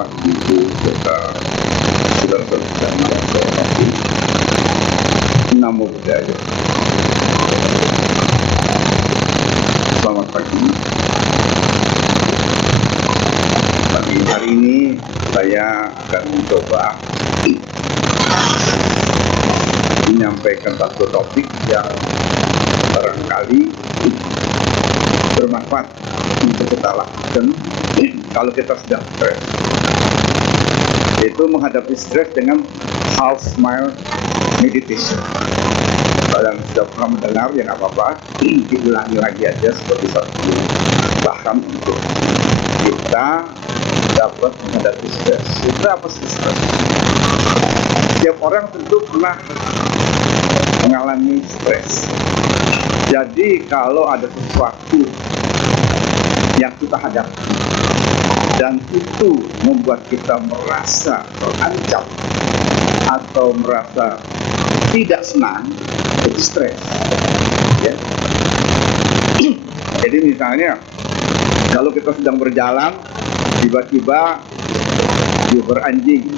Bapak Ibu serta saudara-saudara yang saya hormati. Namo Buddhaya. Selamat pagi. Pagi hari ini saya akan mencoba menyampaikan satu topik yang barangkali bermanfaat untuk kita lakukan kalau kita sedang stres, yaitu menghadapi stres dengan half smile meditation. Kalau yang sudah pernah mendengar, ya nggak apa-apa, diulangi lagi aja seperti satu bahan untuk kita dapat menghadapi stres. Itu apa sih stres? Setiap orang tentu pernah mengalami stres. Jadi kalau ada sesuatu yang kita hadapi dan itu membuat kita merasa terancam atau merasa tidak senang, itu stres. Ya. Jadi misalnya kalau kita sedang berjalan, tiba-tiba diuber anjing,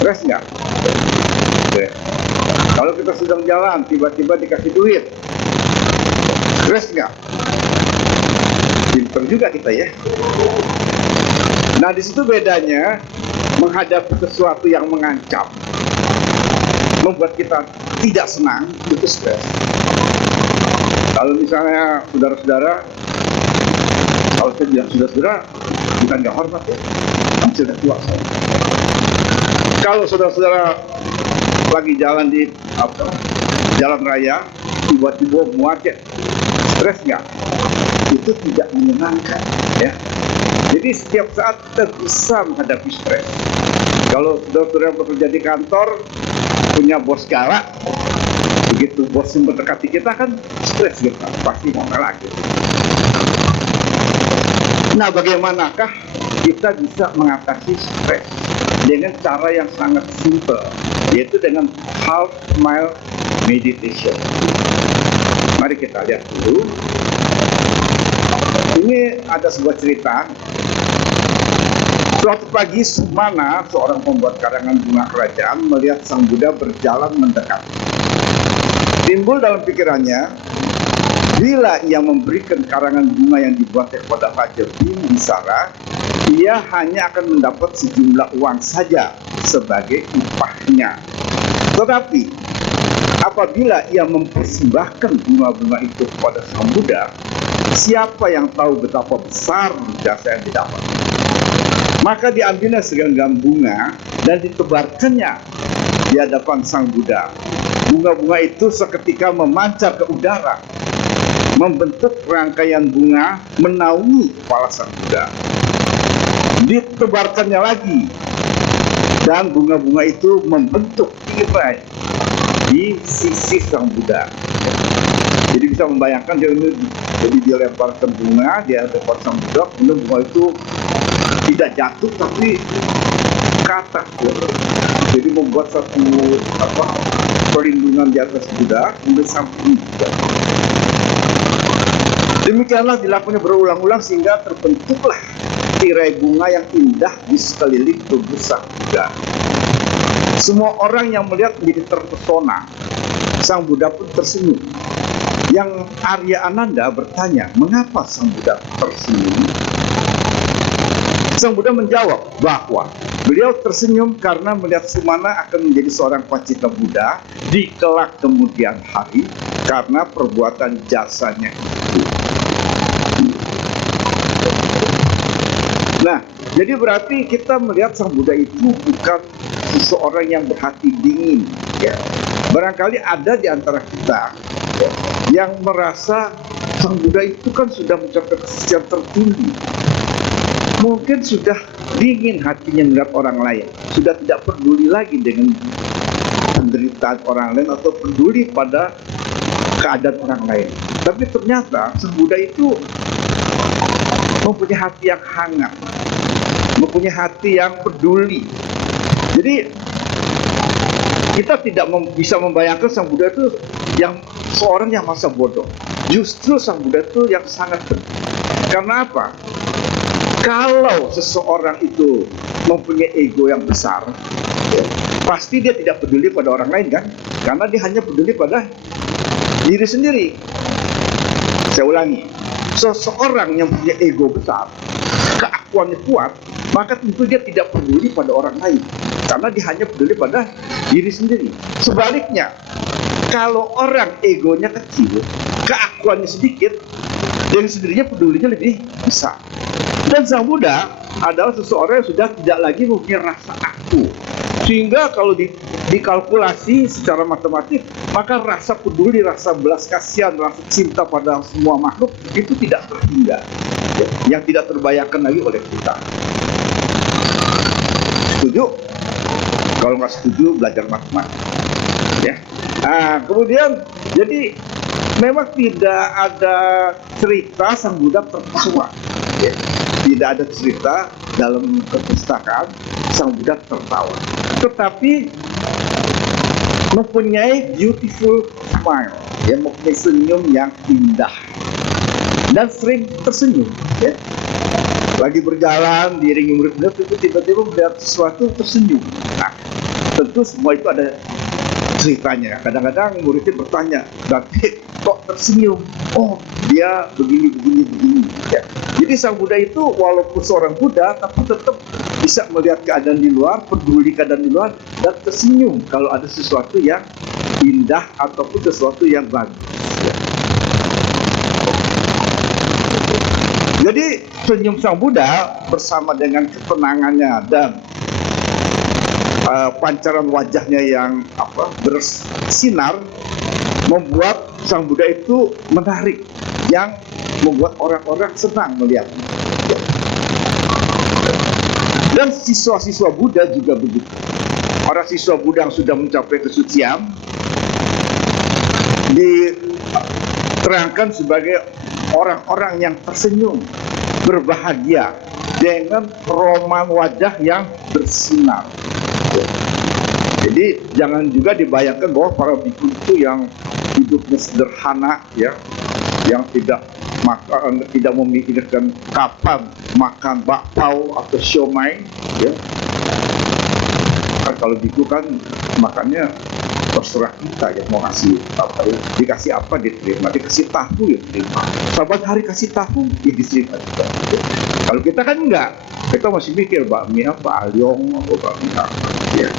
stres nggak? Stres. Kalau kita sedang jalan, tiba-tiba dikasih duit, stres nggak? Pinter juga kita ya. Nah, di situ bedanya menghadapi sesuatu yang mengancam, membuat kita tidak senang, itu stres. Kalau misalnya saudara-saudara, kalau saya bilang saudara-saudara, bukan nggak hormat ya, kan sudah tua saya. Kalau saudara-saudara lagi jalan di jalan raya, tiba-tiba macet, stres nggak? Itu tidak menyenangkan ya. Jadi setiap saat kita bisa menghadapi stres. Kalau saudara-saudara bekerja di kantor, punya bos galak, begitu bos yang mendekati kita kan stres kita, pasti mau lagi. Nah, bagaimanakah kita bisa mengatasi stres? Dengan cara yang sangat simple, yaitu dengan half smile meditation. Mari kita lihat dulu. Ini ada sebuah cerita. Suatu pagi Sumana, seorang pembuat karangan bunga kerajaan, melihat Sang Buddha berjalan mendekat. Timbul dalam pikirannya, bila ia memberikan karangan bunga yang dibuatnya kepada Raja Bimbisara, ia hanya akan mendapat sejumlah uang saja sebagai upahnya. Tetapi apabila ia mempersembahkan bunga-bunga itu kepada Sang Buddha, siapa yang tahu betapa besar jasa yang didapat? Maka diambilnya segenggam bunga dan ditebarkannya di hadapan Sang Buddha. Bunga-bunga itu seketika memancar ke udara, membentuk rangkaian bunga menaungi kepala Sang Buddha. Ditebarkannya lagi, dan bunga-bunga itu membentuk tirai di sisi Sang Buddha. Jadi bisa membayangkan jadi dia lemparkan bunga, dia lempar Sang Buddha, kemudian bunga itu tidak jatuh tapi ke atas. Jadi membuat satu perlindungan di atas Buddha, kemudian samping juga. Demikianlah dilakukannya berulang-ulang sehingga terbentuklah tirai bunga yang indah di sekeliling tubuh Sang Buddha. Semua orang yang melihat menjadi terpesona. Sang Buddha pun tersenyum. Yang Arya Ananda bertanya, mengapa Sang Buddha tersenyum? Sang Buddha menjawab bahwa beliau tersenyum karena melihat Sumana akan menjadi seorang Pacita Buddha di kelak kemudian hari karena perbuatan jasanya itu. Nah, jadi berarti kita melihat Sang Buddha itu bukan seseorang yang berhati dingin, ya. Barangkali ada di antara kita ya, yang merasa Sang Buddha itu kan sudah mencapai kesucian tertinggi. Mungkin sudah dingin hatinya melihat orang lain, sudah tidak peduli lagi dengan penderitaan orang lain atau peduli pada keadaan orang lain. Tapi ternyata Sang Buddha itu mempunyai hati yang hangat, mempunyai hati yang peduli. Jadi kita tidak bisa membayangkan Sang Buddha itu yang seorang yang masa bodoh. Justru Sang Buddha itu yang sangat peduli. Karena apa? Kalau seseorang itu mempunyai ego yang besar, ya, pasti dia tidak peduli pada orang lain kan, karena dia hanya peduli pada diri sendiri. Saya ulangi, seseorang yang punya ego besar, keakuannya kuat, maka tentu dia tidak peduli pada orang lain, karena dia hanya peduli pada diri sendiri. Sebaliknya, kalau orang egonya kecil, keakuannya sedikit, dengan sendirinya pedulinya lebih besar. Dan Sang Buddha adalah seseorang yang sudah tidak lagi mempunyai rasa aku, sehingga kalau dikalkulasi secara matematik, maka rasa peduli, rasa belas kasihan, rasa cinta pada semua makhluk itu tidak terhingga, yang tidak terbayangkan lagi oleh kita. Setuju? Kalau nggak setuju, belajar matematika. Ya. Nah, kemudian jadi memang tidak ada cerita Sang Buddha tertawa. Ya. Tidak ada cerita dalam perpustakaan Sang Buddha tertawa. Tetapi mempunyai beautiful smile, ya, mempunyai senyum yang indah dan sering tersenyum. Ya. Lagi berjalan diiringi murid-murid, itu tiba-tiba melihat sesuatu tersenyum. Nah, tentu semua itu ada ceritanya. Kadang-kadang muridnya bertanya, tapi kok tersenyum? Oh, dia begini. Ya. Jadi Sang Buddha itu walaupun seorang Buddha, tapi tetap bisa melihat keadaan di luar, peduli keadaan di luar, dan tersenyum kalau ada sesuatu yang indah ataupun sesuatu yang bagus. Ya. Jadi senyum Sang Buddha bersama dengan ketenangannya dan pancaran wajahnya yang bersinar membuat Sang Buddha itu menarik, yang membuat orang-orang senang melihatnya. Dan siswa-siswa Buddha juga begitu. Para siswa Buddha yang sudah mencapai kesucian diterangkan sebagai orang-orang yang tersenyum, berbahagia, dengan roman wajah yang bersinar. Jadi jangan juga dibayangkan bahwa para bhikkhu itu yang hidupnya sederhana, ya, yang tidak memikirkan kapan makan bakpao atau siomay, ya. Kan kalau bhikkhu kan makannya terserah kita, ya, mau kasih apa, ya. Dikasih apa diterima, dikasih tahu ya diterima, sahabat hari kasih tahu ya diterima juga. Kalau kita kan enggak, kita masih mikir bakmi apa, aliong atau bakmi apa, ya.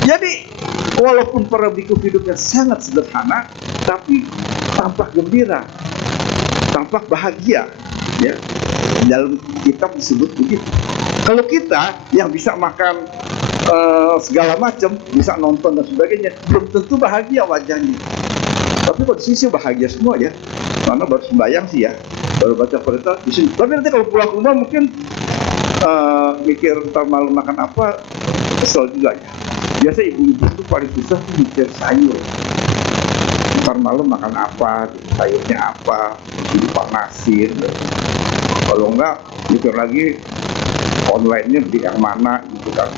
Jadi walaupun para bhikkhu hidupnya sangat sederhana, tapi tampak gembira, tampak bahagia, ya. Dalam kitab disebut begitu. Kalau kita yang bisa makan segala macam, bisa nonton dan sebagainya, belum tentu bahagia wajahnya. Tapi kalau di sini bahagia semua, ya. Karena baru sembahyang sih, ya, baru baca perintah di sini. Tapi nanti kalau pulang ke rumah mungkin mikir ntar malam makan apa, kesel juga, ya. Biasa ibu-ibu itu paling susah mikir sayur. Ntar malam makan apa, sayurnya apa, dipanasin. Kalau enggak, mikir lagi online-nya beli yang mana, gitu kan.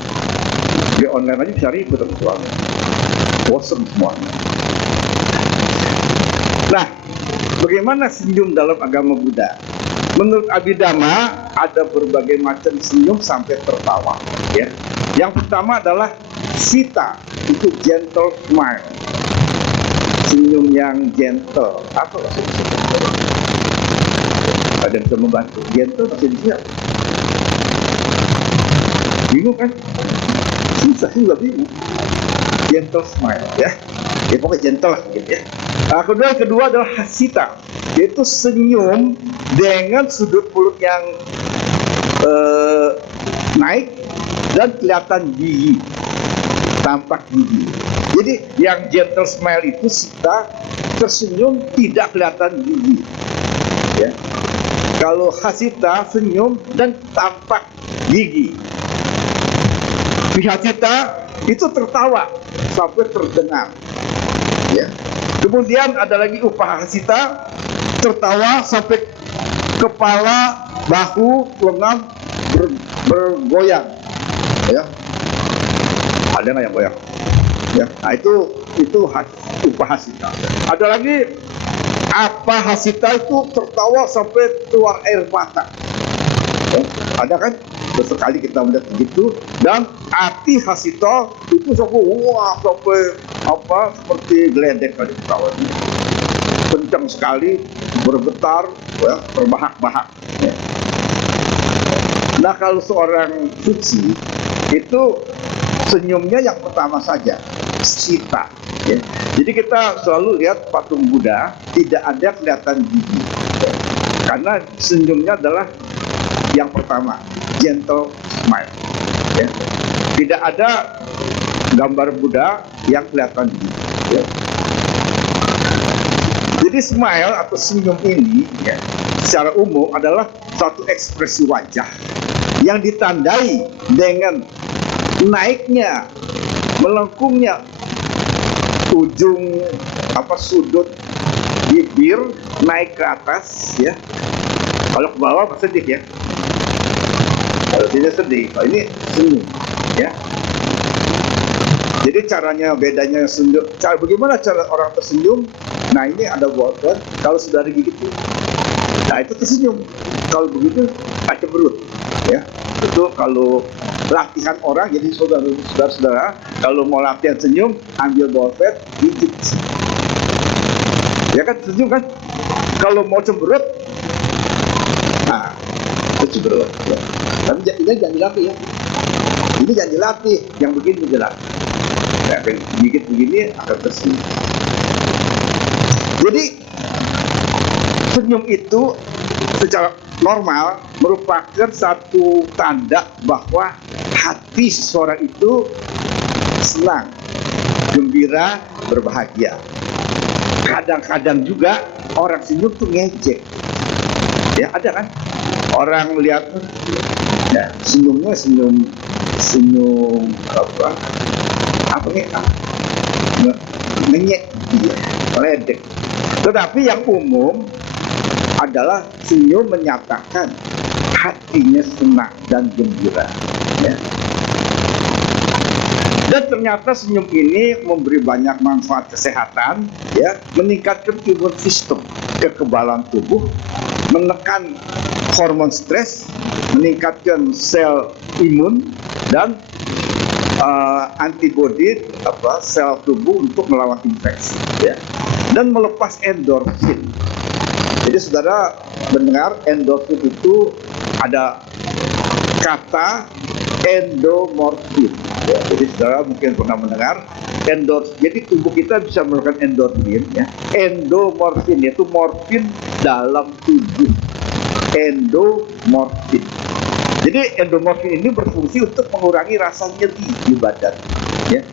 Beli online aja bisa ribet soalnya. Bosen semuanya. Nah, bagaimana senyum dalam agama Buddha? Menurut Abhidhamma ada berbagai macam senyum sampai tertawa, ya. Yang pertama adalah sita, itu gentle smile, senyum yang gentle. Apa maksudnya? Ada yang bisa membantu? Gentle maksudnya dia bingung kan? Susah juga bingung. Gentle smile, ya. Ya pokoknya gentle lah, gitu, ya. Nah, kedua adalah hasita, yaitu senyum dengan sudut mulut yang naik dan kelihatan gigi, tampak gigi. Jadi yang gentle smile itu sita, tersenyum tidak kelihatan gigi, ya. Kalau hasita senyum dan tampak gigi. Vihasita itu tertawa sampai terdengar, ya. Kemudian ada lagi upahasita, tertawa sampai kepala, bahu, lengan bergoyang, ya. Ada nggak yang goyang? Ya. Nah, itu upahasita. Ada lagi apahasita, itu tertawa sampai keluar air mata. Ada kan? Sesekali kita melihat begitu, dan api Hasito itu sampai seperti geledek kali kawan, kencang sekali, bergetar, ya, berbahak-bahak. Ya. Nah kalau seorang suci itu senyumnya yang pertama saja, sita. Ya. Jadi kita selalu lihat patung Buddha tidak ada kelihatan gigi, ya. Karena senyumnya adalah yang pertama, gentle smile. Ya. Tidak ada gambar Buddha yang kelihatan gigi. Ya. Jadi smile atau senyum ini, ya, secara umum adalah suatu ekspresi wajah yang ditandai dengan naiknya, melengkungnya ujung sudut bibir naik ke atas, ya. Kalau ke bawah sedih, ya. Kalau tidak sedih, kalau ini senyum, ya. Jadi bedanya senyum. Bagaimana cara orang tersenyum? Nah ini ada boten. Kalau sudah digigit, nah itu tersenyum. Kalau begitu cemberut, ya. Itu kalau latihan orang. Jadi saudara-saudara, kalau mau latihan senyum, ambil bolpet, gigit. Ya kan, senyum kan. Kalau mau cemberut, nah itu cemberut. Ya. Tapi ini jangan dilatih, ya. Ini jangan dilatih. Yang begini dilatih. Ya, gigit begini akan tersenyum. Jadi senyum itu secara normal merupakan satu tanda bahwa hati seseorang itu senang, gembira, berbahagia. Kadang-kadang juga orang senyum tuh ngejek. Ya ada kan? Orang lihat, ya, senyumnya senyum ngenyek, ledek. Tetapi yang umum adalah senyum menyatakan hatinya senang dan gembira, ya. Dan ternyata senyum ini memberi banyak manfaat kesehatan, ya, meningkatkan imun sistem, kekebalan tubuh, menekan hormon stres, meningkatkan sel imun, dan antibodi sel tubuh untuk melawan infeksi, ya. Dan melepas endorfin. Jadi saudara mendengar endorfin itu ada kata endomorfin, ya. Jadi saudara mungkin pernah mendengar endorfin. Jadi tubuh kita bisa melakukan endorfin, ya. Endomorfin yaitu morfin dalam tubuh. Endomorfin. Jadi endomorfin ini berfungsi untuk mengurangi rasa nyeri di badan, ya.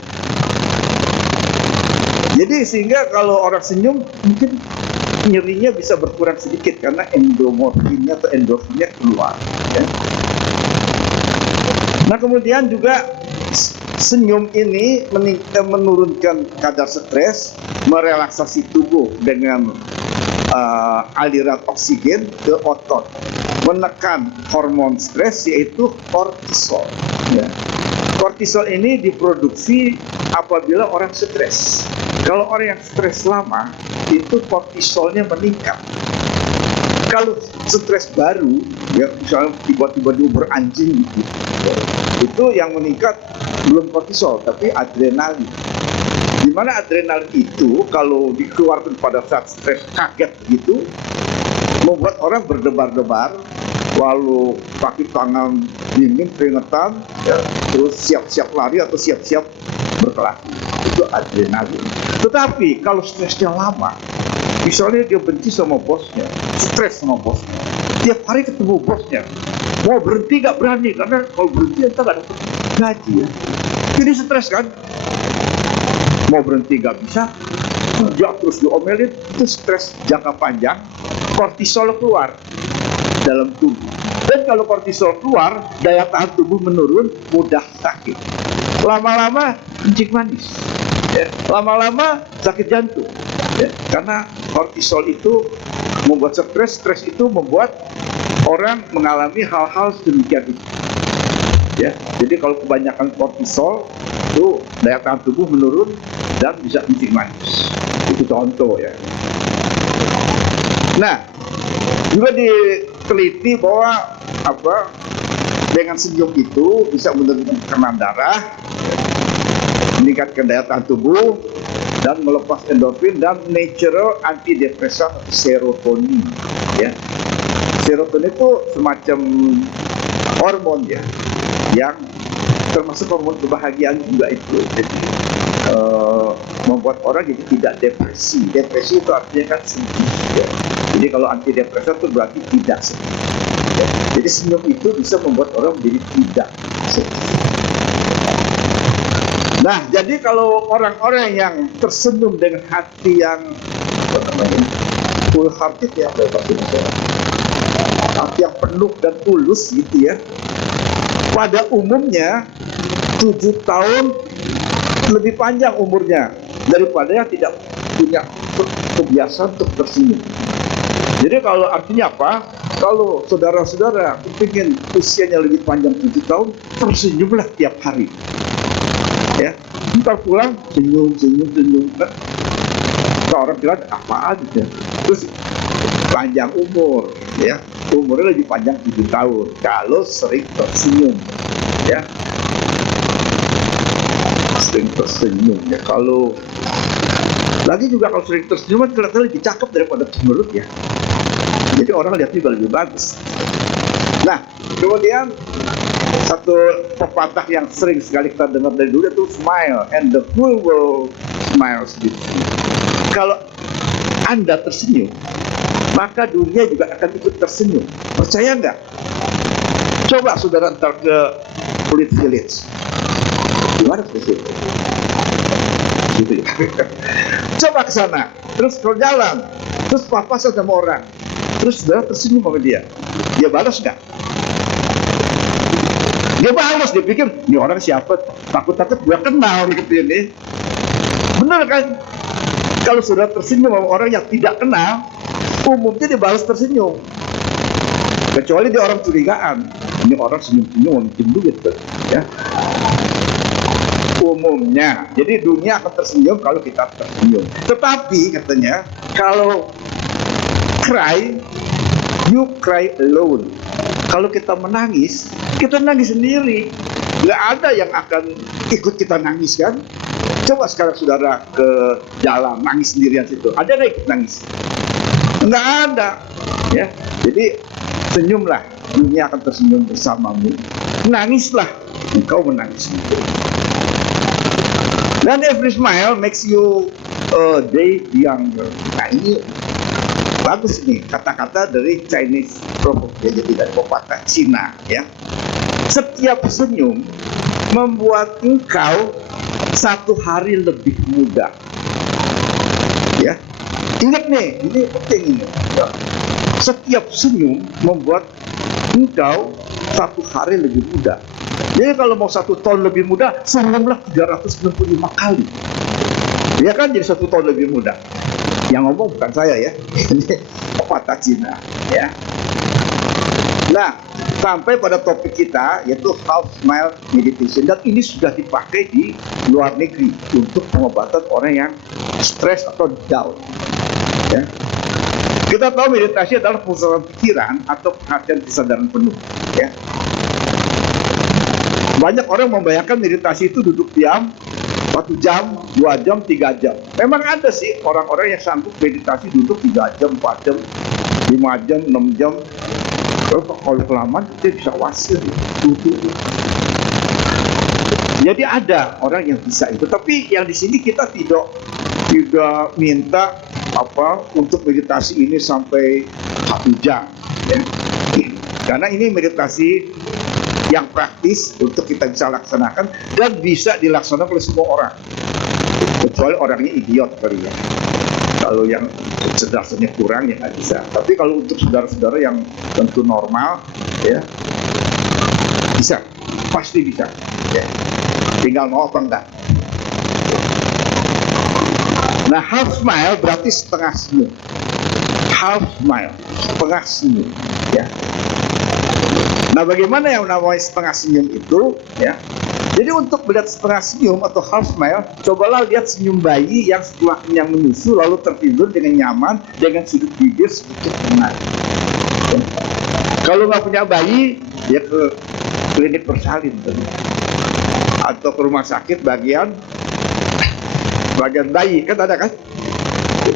Jadi sehingga kalau orang senyum mungkin nyerinya bisa berkurang sedikit karena endomorfinnya atau endorfinnya keluar, ya. Nah kemudian juga senyum ini menurunkan kadar stres, merelaksasi tubuh dengan aliran oksigen ke otot, menekan hormon stres yaitu kortisol, ya. Kortisol ini diproduksi apabila orang stres. Kalau orang yang stres lama, itu kortisolnya meningkat. Kalau stres baru, ya misalnya tiba-tiba dia beranjing gitu, itu yang meningkat belum kortisol, tapi adrenalin. Di mana adrenalin itu kalau dikeluarkan pada saat stres kaget gitu, membuat orang berdebar-debar, lalu kaki tangan dingin, keringetan, ya, terus siap-siap lari atau siap-siap berkelahi. Itu adrenalin. Tetapi kalau stresnya lama, misalnya dia benci sama bosnya, stres sama bosnya, tiap hari ketemu bosnya, mau berhenti gak berani, karena kalau berhenti entah gak dapat gaji, ya. Jadi stres kan, mau berhenti gak bisa, dia terus diomelin, itu stres jangka panjang, kortisol keluar dalam tubuh. Dan kalau kortisol keluar, daya tahan tubuh menurun, mudah sakit. Lama-lama kencing manis, ya. Lama-lama sakit jantung, ya. Karena kortisol itu membuat stres itu membuat orang mengalami hal-hal sedemikian itu, ya. Jadi kalau kebanyakan kortisol itu daya tahan tubuh menurun dan bisa kencing manis. Itu contoh, ya. Nah, juga teliti bahwa dengan senyum itu bisa menurunkan tekanan darah, meningkatkan daya tahan tubuh, dan melepas endorfin dan natural antidepresan serotonin. Ya, serotonin itu semacam hormon ya, yang termasuk hormon kebahagiaan juga itu. Jadi membuat orang jadi tidak depresi. Depresi itu artinya kan sedih. Ya. Jadi kalau antidepresan itu berarti tidak sedih. Ya. Jadi senyum itu bisa membuat orang menjadi tidak sedih. Nah, jadi kalau orang-orang yang tersenyum dengan hati yang full hearted ya, hati yang penuh dan tulus gitu ya, pada umumnya 7 tahun lebih panjang umurnya daripada yang tidak punya kebiasaan untuk tersenyum. Jadi kalau artinya apa? Kalau saudara-saudara ingin usianya lebih panjang 7 tahun, tersenyumlah tiap hari. Ya, ntar pulang senyum. Nah, orang bilang apaan gitu. Terus panjang umur, ya, umurnya lebih panjang 7 tahun kalau sering tersenyum, ya, sering tersenyum. Ya, kalau lagi juga kalau sering tersenyum kelihatan lebih cakep daripada cemberut ya. Jadi orang lihatnya juga lebih bagus. Nah, kemudian satu pepatah yang sering sekali kita dengar dari dulu itu smile and the whole world smiles with you. Kalau Anda tersenyum, maka dunia juga akan ikut tersenyum. Percaya nggak? Coba saudara ntar ke Kulit Village. Gimana ke situ? Gitu ya. Coba ke sana, terus kalau jalan, terus papasan sama orang, terus saudara tersenyum sama dia balas nggak? Dia balas, dia pikir ini orang siapa, takut-takut gue kenal gitu ini. Benar kan? Kalau sudah tersenyum sama orang yang tidak kenal, umumnya dia balas tersenyum. Kecuali dia orang curigaan, ini orang senyum-senyum mau minjem duit ya. Umumnya, jadi dunia akan tersenyum kalau kita tersenyum. Tetapi katanya kalau cry, you cry alone. Kalau kita menangis sendiri. Nggak ada yang akan ikut kita nangis kan? Coba sekarang saudara ke jalan nangis sendirian situ, ada nggak ikut nangis? Nggak ada. Ya, jadi senyumlah, dunia akan tersenyum bersamamu. Nangislah, engkau menangis sendiri. Dan every smile makes you a day younger. Nah ini bagus nih kata-kata dari Chinese proverb ya, jadi dari pepatah Cina ya. Setiap senyum membuat engkau 1 hari lebih muda. Ya, ingat nih, ini penting ini. Ya. Setiap senyum membuat engkau 1 hari lebih muda. Jadi kalau mau 1 tahun lebih muda, senyumlah 365 kali. Ya kan, jadi 1 tahun lebih muda. Yang ngomong bukan saya ya, ini pepatah Cina ya. Nah, sampai pada topik kita yaitu half smile meditation, dan ini sudah dipakai di luar negeri untuk pengobatan orang yang stres atau down ya. Kita tahu meditasi adalah pemusatan pikiran atau perhatian kesadaran penuh ya. Banyak orang membayangkan meditasi itu duduk diam 1 jam, 2 jam, 3 jam. Memang ada sih orang-orang yang sanggup meditasi duduk 3 jam, 4 jam, 5 jam, 6 jam. Kalau kelamaan dia bisa wasir duduk. Jadi ada orang yang bisa itu. Tapi yang di sini kita tidak minta untuk meditasi ini sampai 1 jam. Ya. Karena ini meditasi yang praktis untuk kita bisa laksanakan dan bisa dilaksanakan oleh semua orang, kecuali orangnya idiot kali ya. Kalau yang kecerdasannya kurang ya nggak bisa. Tapi kalau untuk saudara-saudara yang tentu normal ya bisa, pasti bisa ya. Tinggal mau apa enggak. Nah, half smile berarti setengah senyum. Half smile, setengah senyum ya. Nah, bagaimana yang namanya setengah senyum itu ya? Jadi untuk melihat setengah senyum atau half smile, cobalah lihat senyum bayi yang setelah kenyang menyusu lalu tertidur dengan nyaman dengan sudut bibir sedikit menang. Kalau nggak punya bayi, ya ke klinik bersalin atau ke rumah sakit bagian bayi, kan ada kan?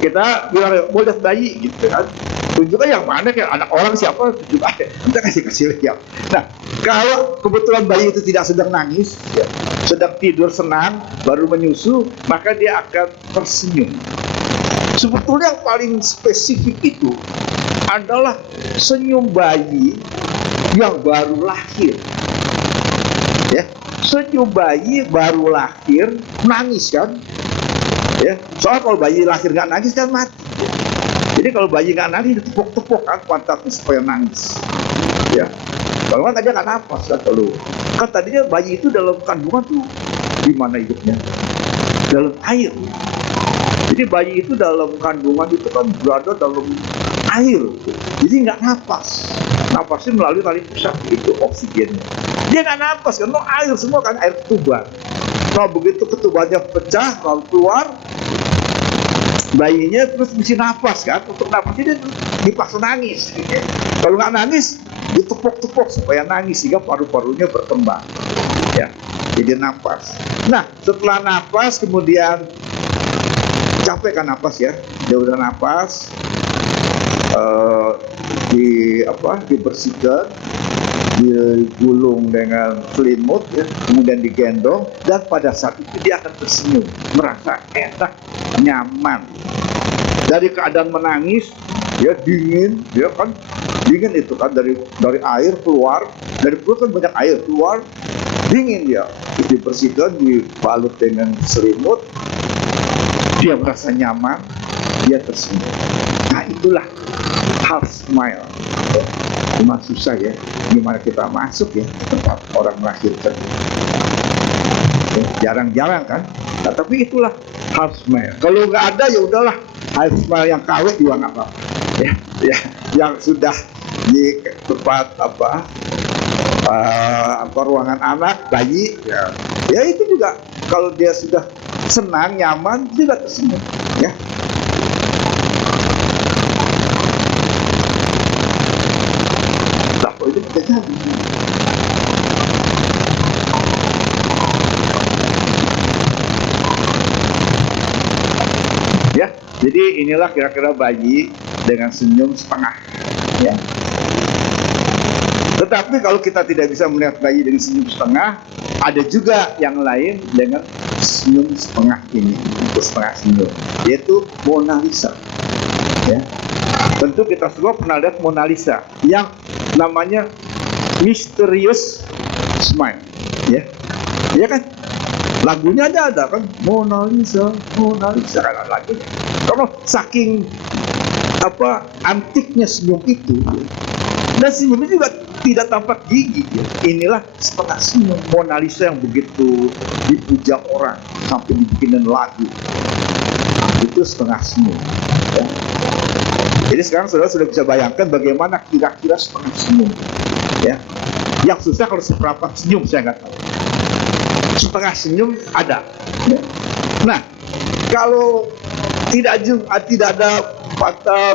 Kita bilang mau lihat bayi gitu kan, tunjukkan yang mana, kayak anak orang siapa, tunjuk aja, kita kasih lihat. Nah, kalau kebetulan bayi itu tidak sedang nangis ya, sedang tidur senang baru menyusu, maka dia akan tersenyum. Sebetulnya yang paling spesifik itu adalah senyum bayi yang baru lahir ya. Senyum bayi baru lahir nangis kan ya, soalnya kalau bayi lahir nggak nangis kan mati. Jadi kalau bayi nggak nangis ditepuk-tepuk kan pantatnya supaya nangis ya. Kalau nggak dia nggak nafas kan. Kalau kan tadinya bayi itu dalam kandungan tuh di mana hidupnya, dalam air. Jadi bayi itu dalam kandungan itu kan berada dalam air, jadi nggak nafas. Napasnya melalui tali pusat itu oksigennya. Dia nggak nafas kan, air semua kan, air ketuban. Nah begitu ketubannya pecah lalu keluar, bayinya terus mesti nafas kan. Untuk nafasnya dia dipaksa nangis. Kalau nggak nangis ditepuk-tepuk supaya nangis sehingga paru-parunya berkembang. Ya, jadi nafas. Nah setelah nafas kemudian capek kan nafas ya, dia udah nafas, dibersihkan, digulung dengan selimut ya, kemudian digendong, dan pada saat itu dia akan tersenyum, merasa enak, nyaman. Dari keadaan menangis, ya dingin, dia kan dingin itu kan dari air keluar, dari perut kan banyak air keluar, dingin dia, dibersihkan, dibalut dengan selimut, dia merasa nyaman, dia tersenyum. Nah itulah half smile. Cuma susah ya, gimana kita masuk ya tempat orang melahirkan. Jarang-jarang kan. Nah, tapi itulah half smile. Kalau nggak ada ya udahlah, half smile yang KW juga nggak apa-apa. Ya, yang sudah di tempat ruangan anak, bayi, ya itu juga kalau dia sudah senang, nyaman, juga tersenyum ya. Nah, itu bisa jadi. Ya, jadi inilah kira-kira bayi dengan senyum setengah ya. Tetapi kalau kita tidak bisa melihat bayi dengan senyum setengah, ada juga yang lain dengan senyum setengah ini, setengah senyum, yaitu Mona Lisa. Ya. Tentu kita semua pernah lihat Mona Lisa yang namanya Mysterious Smile. Ya, ya kan? Lagunya aja ada kan, Mona Lisa, Mona Lisa kan lagunya. Karena saking antiknya senyum itu, dan senyumnya juga tidak tampak gigi ya. Inilah setengah senyum Mona Lisa yang begitu dipuja orang sampai dibikinin lagu. Itu setengah senyum ya. Jadi sekarang saudara sudah bisa bayangkan bagaimana kira-kira setengah senyum ya. Yang susah kalau seperempat senyum saya nggak tahu. Setengah senyum ada ya. Nah kalau tidak ada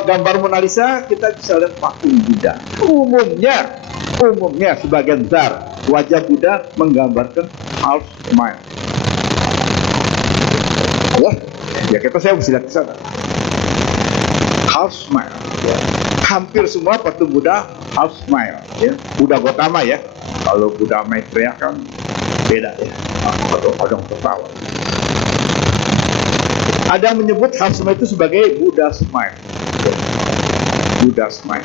gambar Mona Lisa, kita bisa lihat patung Buddha. Umumnya sebagian besar wajah Buddha menggambarkan half smile. Ya saya mesti lihat ke sana. Half smile. Ya. Hampir semua patung Buddha half smile. Ya. Buddha Gautama ya. Kalau Buddha Maitreya kan beda ya. Odong tertawa. Ada yang menyebut half smile itu sebagai Buddha smile. Buddha smile.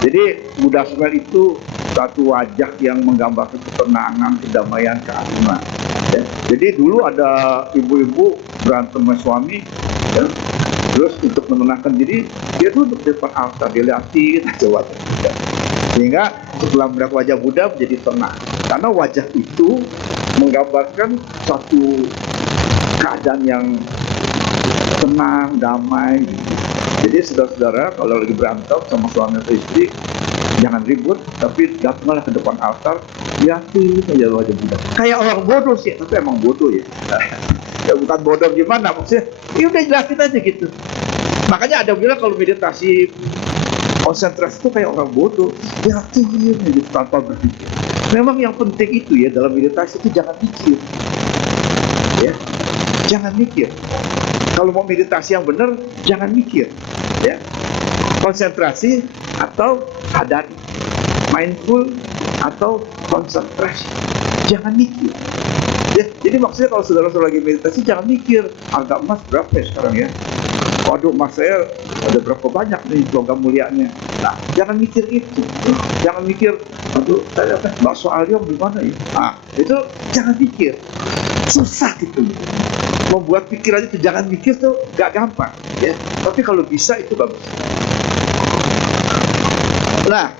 Jadi Buddha smile itu satu wajah yang menggambarkan ketenangan, kedamaian, keagungan. Ya. Jadi dulu ada ibu-ibu berantem sama suami, ya. Terus untuk menenangkan diri, dia duduk di depan altar, dilihatin aja wajah Buddha. Sehingga setelah melihat wajah Buddha menjadi tenang. Karena wajah itu menggambarkan satu keadaan yang tenang, damai. Jadi saudara-saudara kalau lagi berantem sama suami atau istri, jangan ribut, tapi datanglah ke depan altar, lihatin aja wajah Buddha. Kayak orang bodoh sih, tapi emang bodoh ya. Ya bukan bodoh gimana, maksudnya ya udah jelasin aja gitu. Makanya ada bilang kalau meditasi Konsentrasi itu kayak orang bodoh, yakin gitu tanpa berpikir. Memang yang penting itu ya dalam meditasi itu jangan mikir, ya, jangan mikir. Kalau mau meditasi yang benar, jangan mikir, ya. Konsentrasi atau hadari, mindful atau konsentrasi, jangan mikir. Ya, jadi maksudnya kalau saudara-saudara lagi meditasi jangan mikir harga emas berapa ya sekarang ya. Waduh, emas saya ada berapa banyak nih logam mulianya. Nah, jangan mikir itu. Jangan mikir, aduh, saya bakso ayam di mana ya? Ah, itu jangan mikir. Susah gitu. Membuat pikiran itu jangan mikir tuh gak gampang, ya. Tapi kalau bisa itu bagus. Nah,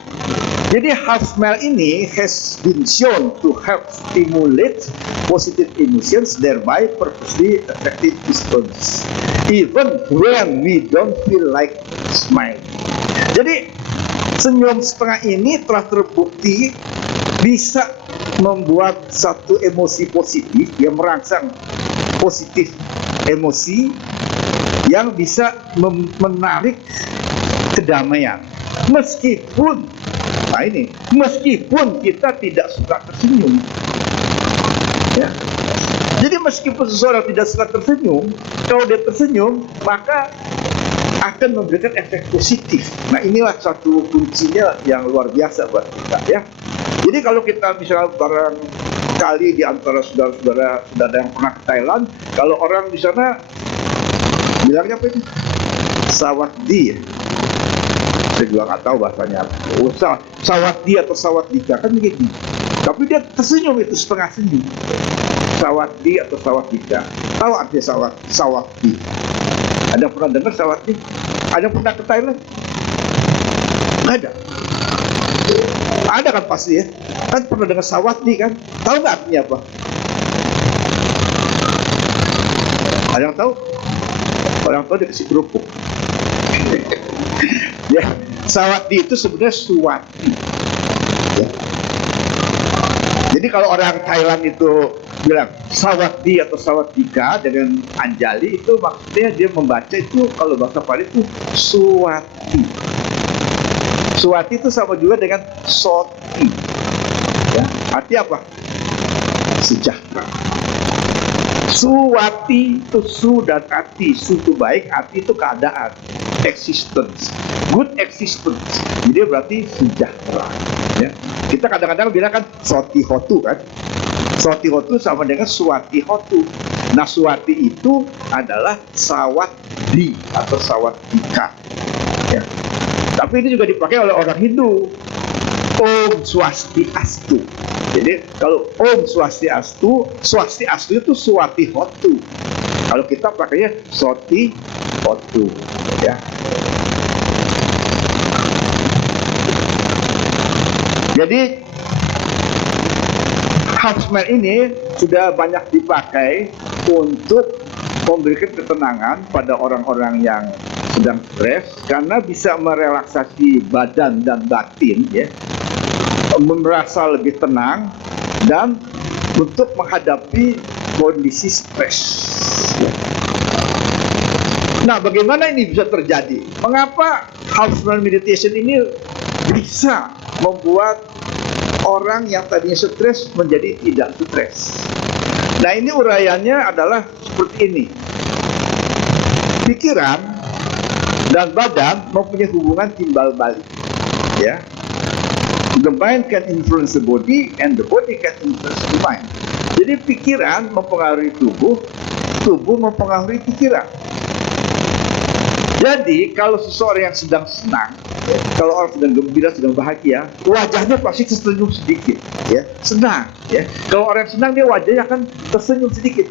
jadi half smile ini has been shown to help stimulate positive emotions, thereby purposely effective response, even when we don't feel like smiling. Jadi senyum setengah ini telah terbukti bisa membuat satu emosi positif yang merangsang positif emosi yang bisa menarik kedamaian. Meskipun kita tidak suka tersenyum, ya. Jadi meskipun seseorang tidak suka tersenyum, kalau dia tersenyum maka akan memberikan efek positif. Nah, inilah satu kuncinya yang luar biasa buat kita, ya. Jadi kalau kita misalnya barangkali di antara saudara-saudara yang pernah ke Thailand, kalau orang di sana bilangnya apa ini? Sawadee, ya. Saya juga nggak tahu bahasanya apa. Sawadee atau sawadika kan begitu. Tapi dia tersenyum, itu setengah senyum. Sawadee atau sawadika. Tahu artinya sawadee? Ada pernah dengar sawadee? Ada pernah ke Thailand? Nggak ada. Ada kan pasti ya. Kan pernah dengar sawadee kan? Tahu nggak artinya apa? Ada yang tahu? Orang tahu dikasih kerupuk. Ya, sawadee itu sebenarnya suwati. Ya. Jadi kalau orang Thailand itu bilang sawadee atau sawadika dengan anjali, itu maksudnya dia membaca itu kalau bahasa Pali itu suwati. Suwati itu sama juga dengan soti. Ya, arti apa? Sejahtera. Suwati itu su dan ati. Su itu baik, ati itu keadaan, existence, good existence. Jadi berarti sejahtera, ya. Kita kadang-kadang bilang kan soti hotu kan. Soti hotu sama dengan suwati hotu. Nah, suwati itu adalah sawadee atau sawadika, ya. Tapi ini juga dipakai oleh orang Hindu. Om Swastiastu. Jadi kalau Om Swastiastu itu Swati Hotu. Kalau kita pakainya Soti Hotu, ya. Jadi half smile ini sudah banyak dipakai untuk memberikan ketenangan pada orang-orang yang sedang stres, karena bisa merelaksasi badan dan batin, ya, merasa lebih tenang dan untuk menghadapi kondisi stres. Nah, bagaimana ini bisa terjadi? Mengapa half smile meditation ini bisa membuat orang yang tadinya stres menjadi tidak stres? Nah, ini uraiannya adalah seperti ini. Pikiran dan badan mempunyai hubungan timbal balik, ya. The mind can influence the body and the body can influence the mind. Jadi pikiran mempengaruhi tubuh, tubuh mempengaruhi pikiran. Jadi kalau seseorang yang sedang senang, ya, kalau orang sedang gembira, sedang bahagia, wajahnya pasti tersenyum sedikit, ya, senang, ya. Kalau orang yang senang, dia wajahnya akan tersenyum sedikit,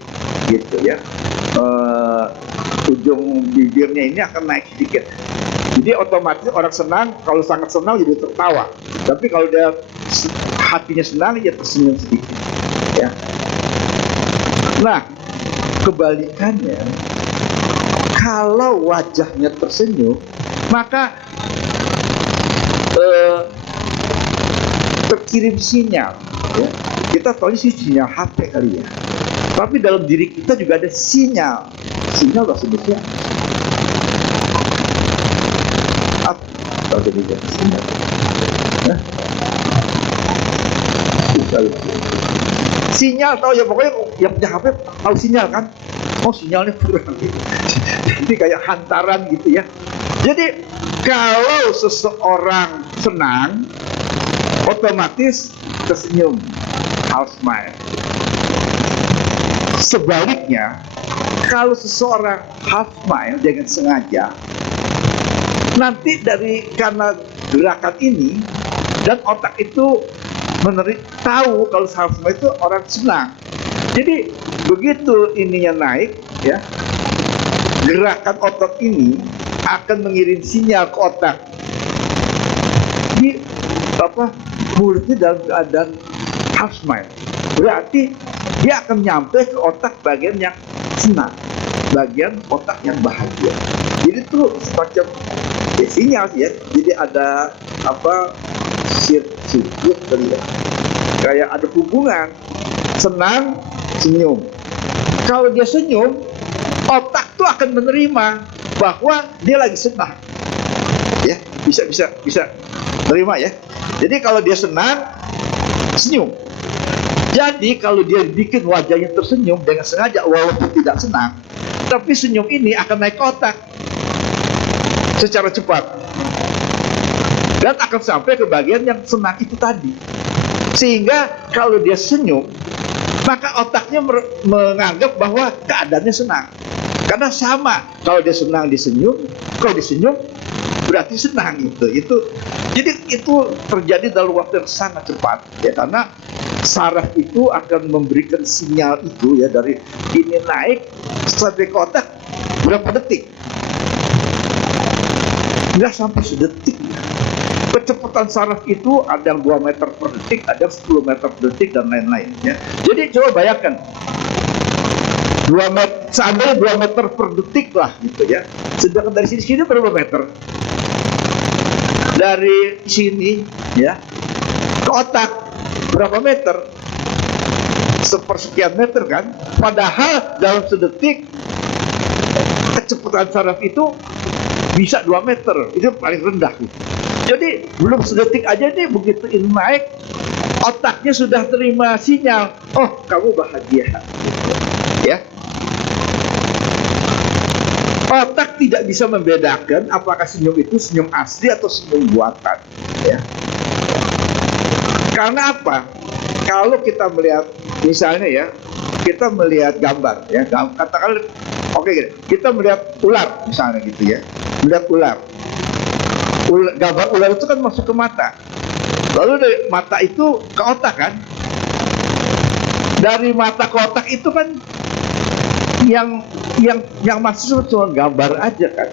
gitu, ya. Ujung bibirnya ini akan naik sedikit. Jadi otomatis orang senang, kalau sangat senang jadi tertawa. Tapi kalau dia hatinya senang, dia tersenyum sedikit, ya. Nah, kebalikannya, kalau wajahnya tersenyum, maka terkirim sinyal, ya. Kita tahu sih sinyal HP kali ya. Tapi dalam diri kita juga ada sinyal. Sinyal bahasa Indonesia Tahu jadi sinyal. Hah? Sinyal tahu ya, pokoknya yang punya HP tahu sinyal kan. Oh, sinyalnya kurang gitu. Jadi kayak hantaran gitu ya. Jadi kalau seseorang senang, otomatis tersenyum, half smile. Sebaliknya, kalau seseorang half smile dengan sengaja, nanti karena gerakan ini dan otak itu tahu kalau half smile itu orang senang. Jadi begitu ininya naik, ya, gerakan otot ini akan mengirim sinyal ke otak. Di mulutnya dalam keadaan half smile. Berarti dia akan nyampe ke otak bagian yang senang, bagian otak yang bahagia. Jadi itu semacam sinyal ya. Jadi ada sirkuit kali ya. Kayak ada hubungan senang senyum. Kalau dia senyum, otak tuh akan menerima bahwa dia lagi senang. Ya, bisa terima ya. Jadi kalau dia senang, senyum. Jadi kalau dia bikin wajahnya tersenyum dengan sengaja walaupun tidak senang, tapi senyum ini akan naik ke otak secara cepat dan akan sampai ke bagian yang senang itu tadi. Sehingga kalau dia senyum, maka otaknya menganggap bahwa keadaannya senang. Karena sama, kalau dia senang disenyum, kalau disenyum berarti senang itu. Jadi itu terjadi dalam waktu yang sangat cepat ya, karena saraf itu akan memberikan sinyal itu ya, dari ini naik sampai ke otak berapa detik? Nggak sampai sedetik. Kecepatan saraf itu ada yang 2 meter per detik, ada yang 10 meter per detik dan lain-lain ya. Jadi coba bayangkan 2 meter per detik lah gitu ya. Sedangkan dari sini berapa meter? Dari sini ya ke otak berapa meter? Sepersekian meter kan? Padahal dalam sedetik kecepatan saraf itu bisa 2 meter. Itu paling rendah gitu. Jadi belum sedetik aja nih, begitu ini naik, otaknya sudah terima sinyal. Oh, kamu bahagia ya. Otak tidak bisa membedakan apakah senyum itu senyum asli atau senyum buatan ya. Karena apa? Kalau kita melihat misalnya ya, kita melihat gambar ya, katakan oke, kita melihat ular misalnya gitu ya. Melihat ular. Gambar ular itu kan masuk ke mata. Lalu dari mata itu ke otak kan. Dari mata ke otak itu kan yang masuk cuma gambar aja kan.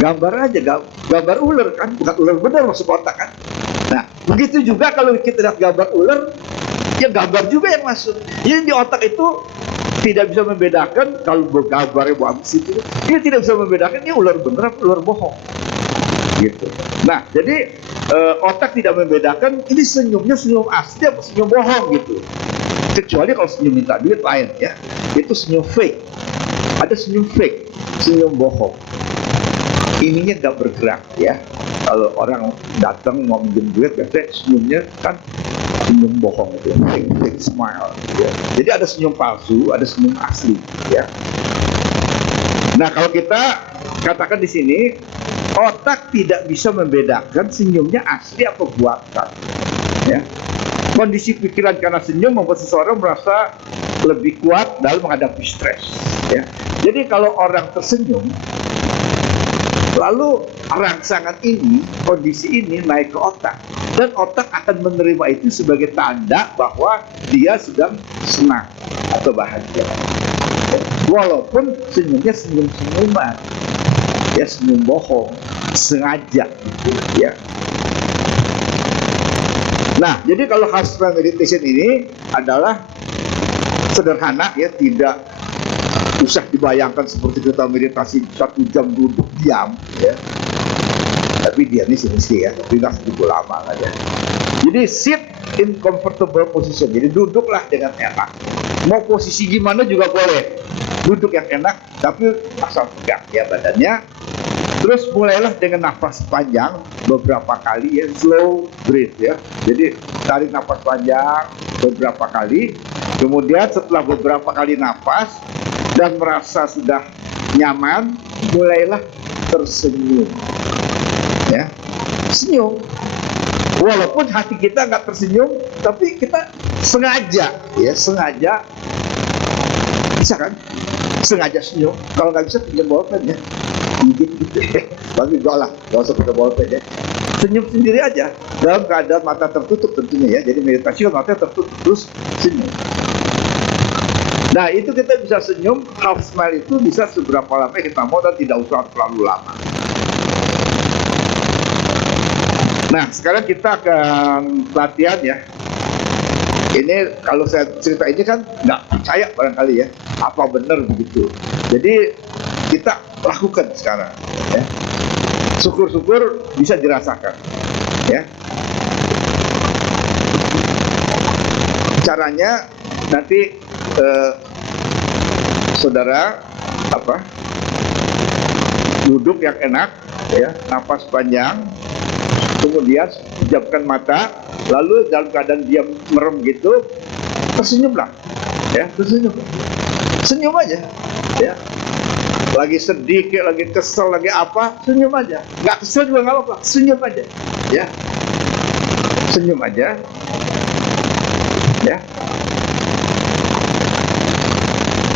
Gambar aja, gambar ular kan, bukan ular benar masuk ke otak kan. Nah, begitu juga kalau kita lihat gambar ular, ya gambar juga yang masuk. Jadi di otak itu tidak bisa membedakan kalau gambarnya bagus itu, dia tidak bisa membedakan ini ular benar atau ular bohong. Gitu. Nah, jadi otak tidak membedakan ini senyumnya senyum asli atau senyum bohong gitu. Kecuali kalau senyum minta duit lain ya, itu senyum fake. Ada senyum fake, senyum bohong. Ininya nggak bergerak ya. Kalau orang datang mau minjem duit, biasanya senyumnya kan senyum bohong itu, fake smile. Ya. Jadi ada senyum palsu, ada senyum asli ya. Nah, kalau kita katakan di sini, otak tidak bisa membedakan senyumnya asli atau buatan. Ya. Kondisi pikiran karena senyum membuat seseorang merasa lebih kuat dalam menghadapi stres. Ya. Jadi kalau orang tersenyum, lalu rangsangan ini, kondisi ini naik ke otak, dan otak akan menerima itu sebagai tanda bahwa dia sedang senang atau bahagia. Walaupun senyumnya senyum-senyuman, ya senyum bohong, sengaja gitu ya. Nah, jadi kalau half smile meditation ini adalah sederhana ya, tidak usah dibayangkan seperti kita meditasi 1 jam duduk diam ya. Tapi diamnya sih ya, tapi nggak segitu lama lah ya. Jadi sit in comfortable position, jadi duduklah dengan enak. Mau posisi gimana juga boleh, duduk yang enak, tapi asal tegak ya badannya. Terus mulailah dengan nafas panjang beberapa kali ya, slow breath ya. Jadi tarik nafas panjang beberapa kali. Kemudian setelah beberapa kali nafas dan merasa sudah nyaman, mulailah tersenyum. Ya, senyum. Walaupun hati kita nggak tersenyum, tapi kita sengaja, ya sengaja, bisa kan? Sengaja senyum. Kalau nggak bisa, pinjam bolpen ya. Gitu ya. Bagi gue lah, nggak usah pakai bolpen ya. Senyum sendiri aja dalam keadaan mata tertutup tentunya ya. Jadi meditasi mata tertutup terus senyum. Nah itu kita bisa senyum, half smile itu bisa seberapa lama kita mau dan tidak usah terlalu lama. Nah sekarang kita akan latihan ya. Ini kalau saya cerita ini kan nggak percaya barangkali ya, apa benar begitu. Jadi kita lakukan sekarang ya. Syukur-syukur bisa dirasakan ya. Caranya nanti saudara duduk yang enak ya, napas panjang, kemudian pejamkan mata, lalu dalam keadaan diam merem gitu, tersenyumlah ya, tersenyum, senyum aja ya. Lagi sedih, lagi kesel, lagi apa, senyum aja. Nggak kesel juga nggak apa-apa, senyum aja ya, senyum aja ya.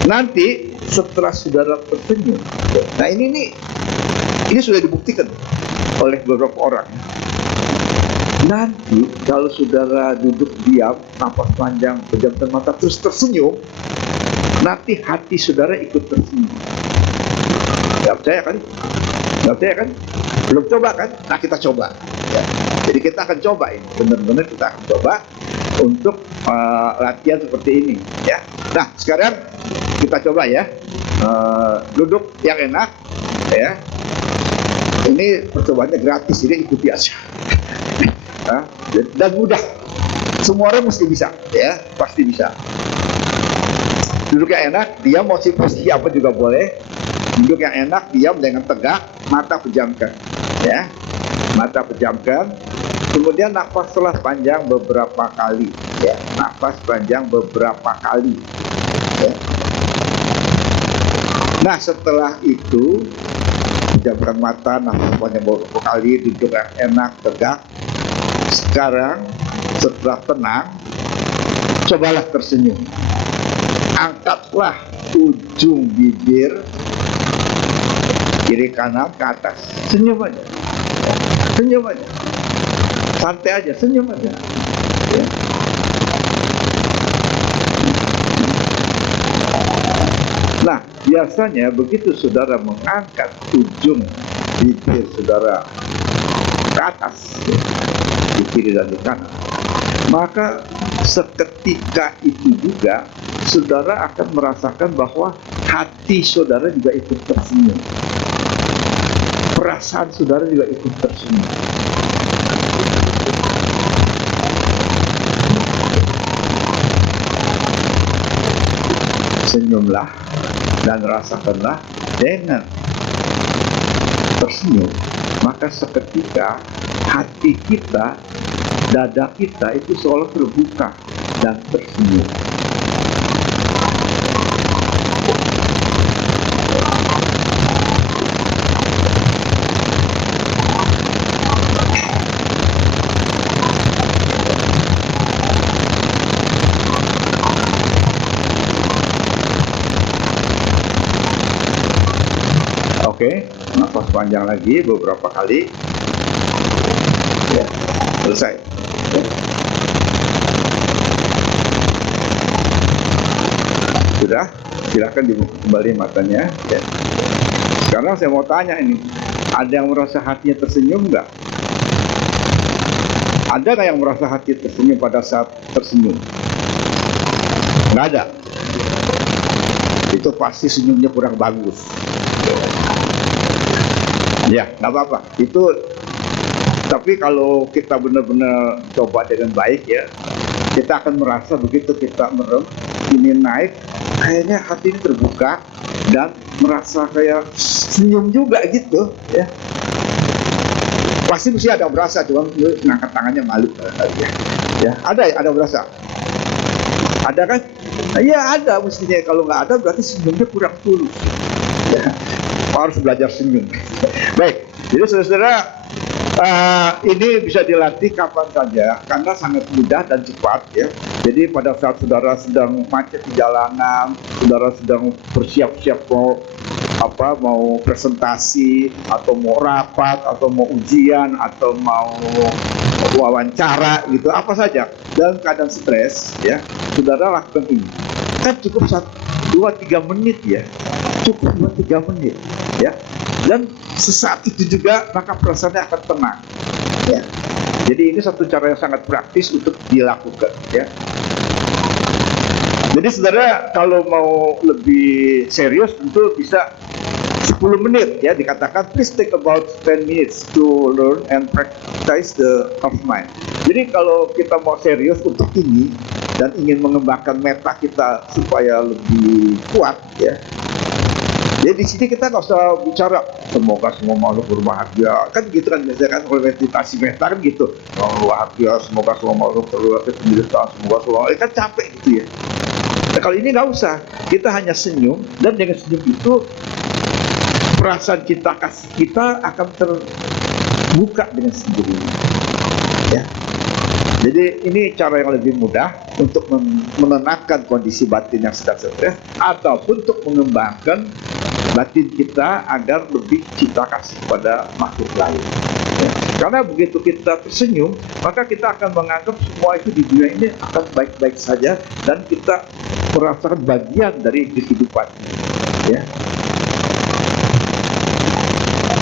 Nanti setelah saudara tersenyum, nah ini sudah dibuktikan oleh beberapa orang. Nanti kalau saudara duduk diam, napas panjang, pejamkan mata, terus tersenyum, nanti hati saudara ikut tersenyum. Gak percaya kan? Gak percaya kan? Belum coba kan? Nah kita coba ya. Jadi kita akan coba ini, benar-benar kita akan coba untuk latihan seperti ini ya. Nah sekarang kita coba ya, duduk yang enak ya. Ini percobaannya gratis, jadi ikuti aja. Dan mudah, semua orang mesti bisa ya, pasti bisa. Duduk yang enak, diam, mau posisi apa juga boleh. Duduk yang enak, diam dengan tegak, mata pejamkan ya, mata pejamkan. Kemudian nafaslah panjang beberapa kali ya, nafas panjang beberapa kali ya. Nah setelah itu pejamkan mata, nafas panjang beberapa kali, duduk yang enak, tegak. Sekarang setelah tenang, cobalah tersenyum. Angkatlah ujung bibir kiri kanan ke atas, senyum aja, senyum aja, santai aja, senyum aja ya. Nah biasanya begitu saudara mengangkat ujung bibir saudara ke atas ya, di kiri dan di kanan, maka seketika itu juga saudara akan merasakan bahwa hati saudara juga ikut tersenyum, perasaan saudara juga ikut tersenyum. Senyumlah dan rasakanlah dengan tersenyum, maka seketika hati kita, dada kita itu seolah terbuka dan tersenyum. Oke, nafas panjang lagi beberapa kali ya, selesai. Sudah, silakan dibuka kembali matanya ya. Sekarang saya mau tanya ini, ada yang merasa hatinya tersenyum nggak? Ada nggak yang merasa hati tersenyum pada saat tersenyum? Nggak ada. Itu pasti senyumnya kurang bagus. Ya, nggak apa-apa. Itu, tapi kalau kita benar-benar coba dengan baik ya, kita akan merasa begitu kita merem, ini naik, kayaknya hati ini terbuka, dan merasa kayak senyum juga gitu ya. Pasti mesti ada berasa, cuma ngangkat tangannya malu ya. Ada berasa, ada kan? Iya ada mestinya. Kalau nggak ada berarti senyumnya kurang tulus ya. Harus belajar senyum. Baik, jadi saudara-saudara, ini bisa dilatih kapan saja karena sangat mudah dan cepat ya. Jadi pada saat saudara sedang macet di jalanan, saudara sedang bersiap-siap mau presentasi atau mau rapat atau mau ujian atau mau wawancara gitu, apa saja dalam keadaan stres ya, saudara lakukan ini. Kan cukup 2-3 menit ya, cukup 2-3 menit ya, dan sesaat itu juga maka perasaannya akan tenang ya. Jadi ini satu cara yang sangat praktis untuk dilakukan ya. Jadi saudara kalau mau lebih serius tentu bisa 10 menit ya, dikatakan please take about 10 minutes to learn and practice the half mind. Jadi kalau kita mau serius untuk ini dan ingin mengembangkan meta kita supaya lebih kuat ya. Jadi di sini kita nggak usah bicara semoga semua makhluk berbahagia, kan gitu kan biasanya kan kalau meditasi meta kan gitu, bahagia, semoga semua makhluk terluar dari penderitaan, semoga semua, kan capek gitu ya. Nah, kalau ini nggak usah, kita hanya senyum dan dengan senyum itu perasaan kita akan terbuka dengan sendirinya ya. Jadi ini cara yang lebih mudah untuk menenangkan kondisi batin yang sedang stres ataupun untuk mengembangkan batin kita agar lebih cinta kasih pada makhluk lain ya. Karena begitu kita tersenyum maka kita akan menganggap semua itu di dunia ini akan baik-baik saja dan kita merasakan bagian dari kehidupan ya.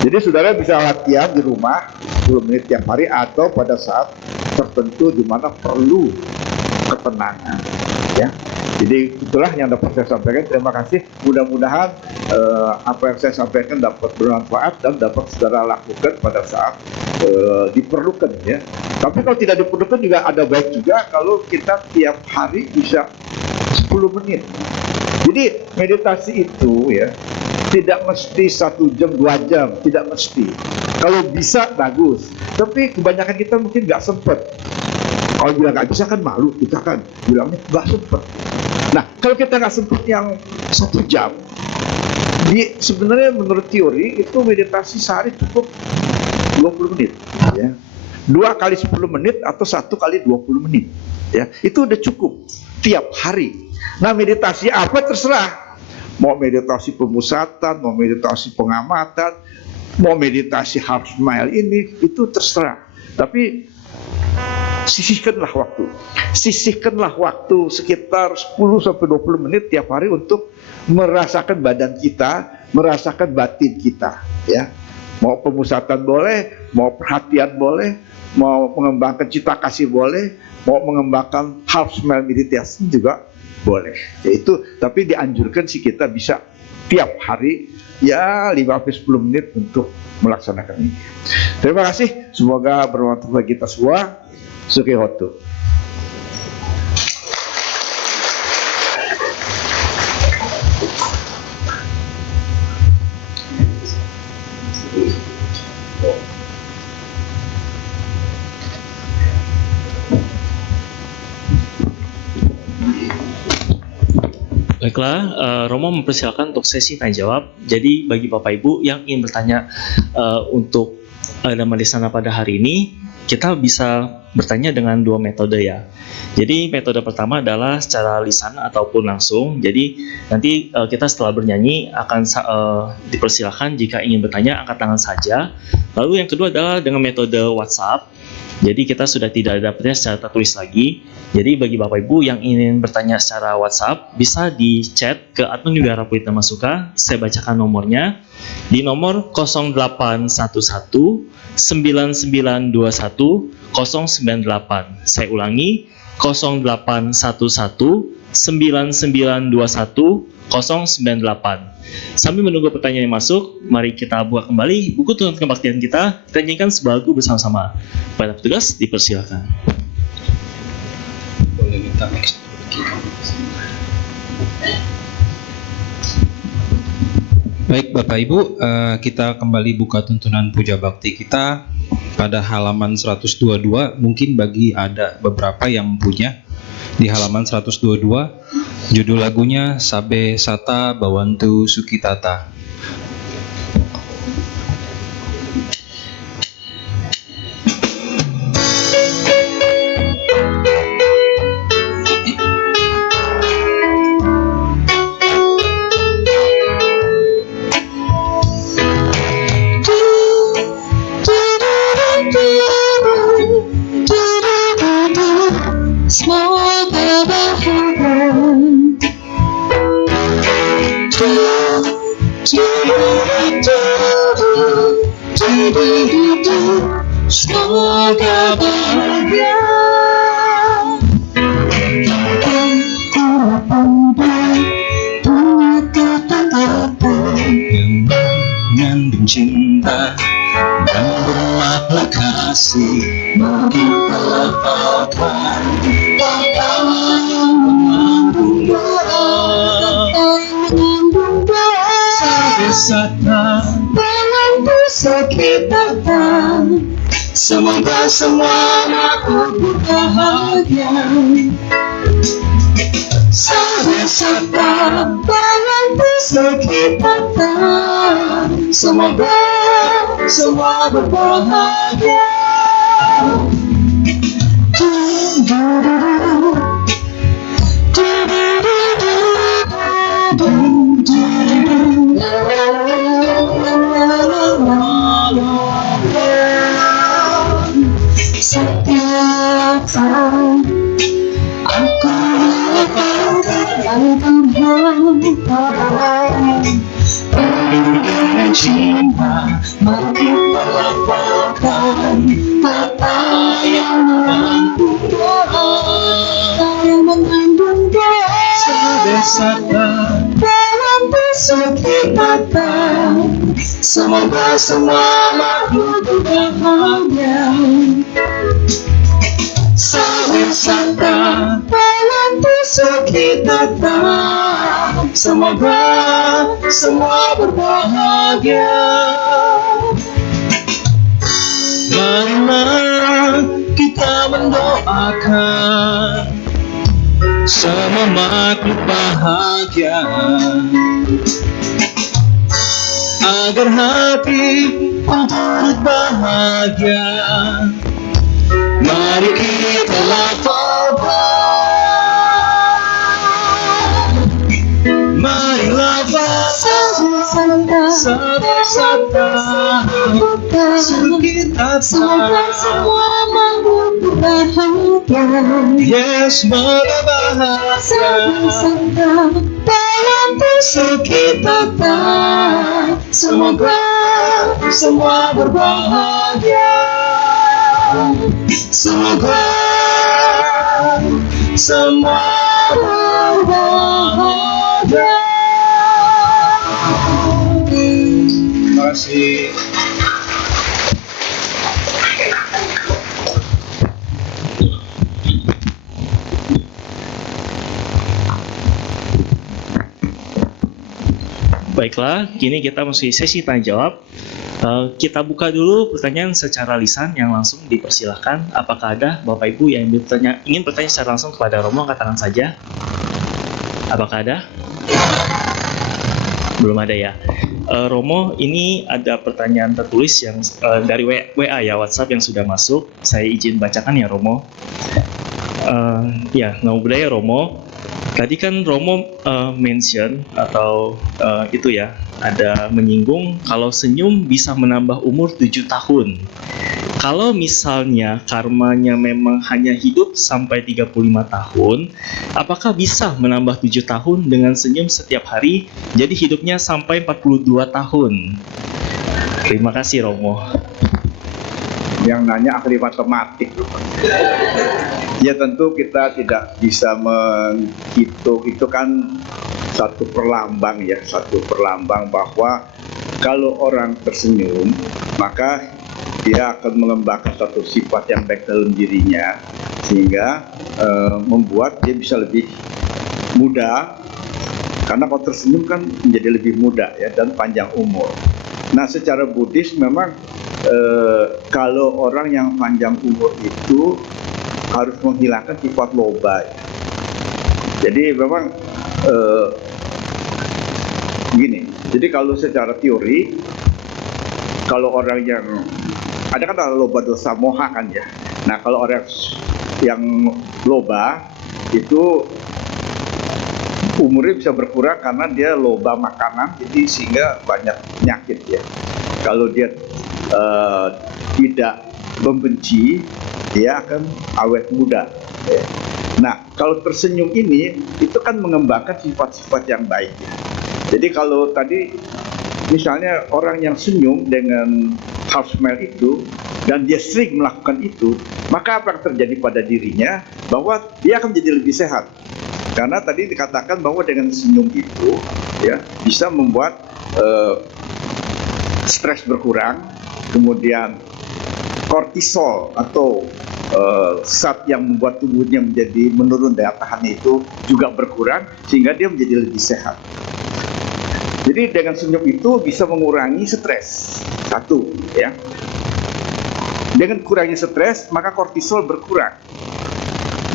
Jadi saudara bisa latihan di rumah 10 menit tiap hari atau pada saat tertentu di mana perlu ketenangan ya. Jadi itulah yang dapat saya sampaikan. Terima kasih. Mudah-mudahan apa yang saya sampaikan dapat bermanfaat dan dapat saudara lakukan pada saat diperlukan ya. Tapi kalau tidak diperlukan juga ada baik juga kalau kita tiap hari bisa 10 menit. Jadi meditasi itu ya tidak mesti 1 jam 2 jam, tidak mesti. Kalau bisa bagus, tapi kebanyakan kita mungkin nggak sempet. Kalau bilang nggak bisa kan malu, kita kan bilangnya nggak sempet. Nah kalau kita nggak sempet yang 1 jam, sebenarnya menurut teori itu meditasi sehari cukup 20 menit ya. 2 kali 10 menit atau 1 kali 20 menit ya, itu udah cukup tiap hari. Nah meditasi apa terserah, mau meditasi pemusatan, mau meditasi pengamatan, mau meditasi half smile, ini itu terserah. Tapi sisihkanlah waktu sekitar 10-20 menit tiap hari untuk merasakan badan kita, merasakan batin kita ya. Mau pemusatan boleh, mau perhatian boleh, mau mengembangkan cita kasih boleh, mau mengembangkan half smile meditasi juga boleh. Yaitu tapi dianjurkan sih kita bisa tiap hari ya 5-10 menit untuk melaksanakan ini. Terima kasih, semoga bermanfaat bagi kita semua. Sukihoto. Baiklah, Romo mempersilakan untuk sesi tanya jawab. Jadi bagi Bapak Ibu yang ingin bertanya untuk Dhamma Desana pada hari ini, kita bisa bertanya dengan 2 metode ya. Jadi metode pertama adalah secara lisan ataupun langsung. Jadi nanti kita setelah bernyanyi akan dipersilakan jika ingin bertanya angkat tangan saja. Lalu yang kedua adalah dengan metode WhatsApp. Jadi kita sudah tidak dapatnya secara tertulis lagi. Jadi bagi Bapak Ibu yang ingin bertanya secara WhatsApp, bisa di chat ke admin Wihara Pelita Masuka. Saya bacakan nomornya di nomor 0811 9921 098. Saya ulangi 0811 9921 098. Sambil menunggu pertanyaan yang masuk, mari kita buka kembali buku tuntunan kebaktian kita. Kita nyanyikan sebuah lagu bersama-sama. Pada petugas dipersilakan. Boleh minta next. Baik Bapak Ibu, kita kembali buka tuntunan puja bakti kita pada halaman 122. Mungkin bagi ada beberapa yang punya di halaman 122, judul lagunya Sabe Sata Bawantu Sukitata. Semoga bahagia, semoga bahagia. Yang mengandung cinta dan bermakna kasih, makin meletakkan kata yang mengandung doa. Sabe Sata Bawantu Sukitata, semoga semua makhluk bahagia. Sabe Sata Bawantu Sukitata, semoga semua berbahagia. Setiap saat aku melakukan Tuhan, dengan cinta makin melapangkan kata yang mengandung doa, yang mengandung doa. Sabe Sata Bawantu Sukitata, semoga semua makhluk berbahagia. Sabe Sata Bawantu Sukitata, semoga semua berbahagia. marilah kita mendoakan semua makhluk bahagia, agar hati turut bahagia. Mari kita lafalkan, marilah Sabe Sata Sukitata, Semoga semua makhluk berbahagia. yes, semoga bahagia. Santa Bawantu Sukitata, semoga semua berbahagia. Semoga semua berbahagia. Terima kasih. Baiklah, kini kita masuk sesi tanya jawab. Kita buka dulu pertanyaan secara lisan yang langsung dipersilahkan. Apakah ada Bapak Ibu yang ingin bertanya secara langsung kepada Romo? Angkat tangan saja. Apakah ada? Belum ada ya. Romo, ini ada pertanyaan tertulis yang dari WA ya, WhatsApp yang sudah masuk. Saya izin bacakan ya Romo. Ya, nama budaya Romo. Tadi kan Romo mention atau itu ya, ada menyinggung kalau senyum bisa menambah umur 7 tahun. Kalau misalnya karmanya memang hanya hidup sampai 35 tahun, apakah bisa menambah 7 tahun dengan senyum setiap hari, jadi hidupnya sampai 42 tahun? Terima kasih Romo. Yang nanya ahli matematik. Ya tentu kita tidak bisa menghitung, itu kan satu perlambang ya, satu perlambang bahwa kalau orang tersenyum maka dia akan mengembangkan satu sifat yang baik dalam dirinya, sehingga membuat dia bisa lebih mudah Karena kalau tersenyum kan menjadi lebih muda ya dan panjang umur. Nah, secara Buddhis memang kalau orang yang panjang umur itu harus menghilangkan sifat loba. Jadi memang begini. Jadi kalau secara teori, kalau orang yang ada kan loba dosa moha kan ya. Nah, kalau orang yang loba itu umurnya bisa berkurang karena dia loba makanan, jadi sehingga banyak penyakit ya. Kalau dia tidak membenci, dia akan awet muda ya. Nah, kalau tersenyum ini itu kan mengembangkan sifat-sifat yang baik ya. Jadi kalau tadi misalnya orang yang senyum dengan half smile itu dan dia sering melakukan itu, maka apa yang terjadi pada dirinya bahwa dia akan menjadi lebih sehat. Karena tadi dikatakan bahwa dengan senyum itu ya bisa membuat stres berkurang, kemudian kortisol atau zat yang membuat tubuhnya menjadi menurun daya tahannya itu juga berkurang sehingga dia menjadi lebih sehat. Jadi dengan senyum itu bisa mengurangi stres. Satu ya. Dengan kurangnya stres maka kortisol berkurang.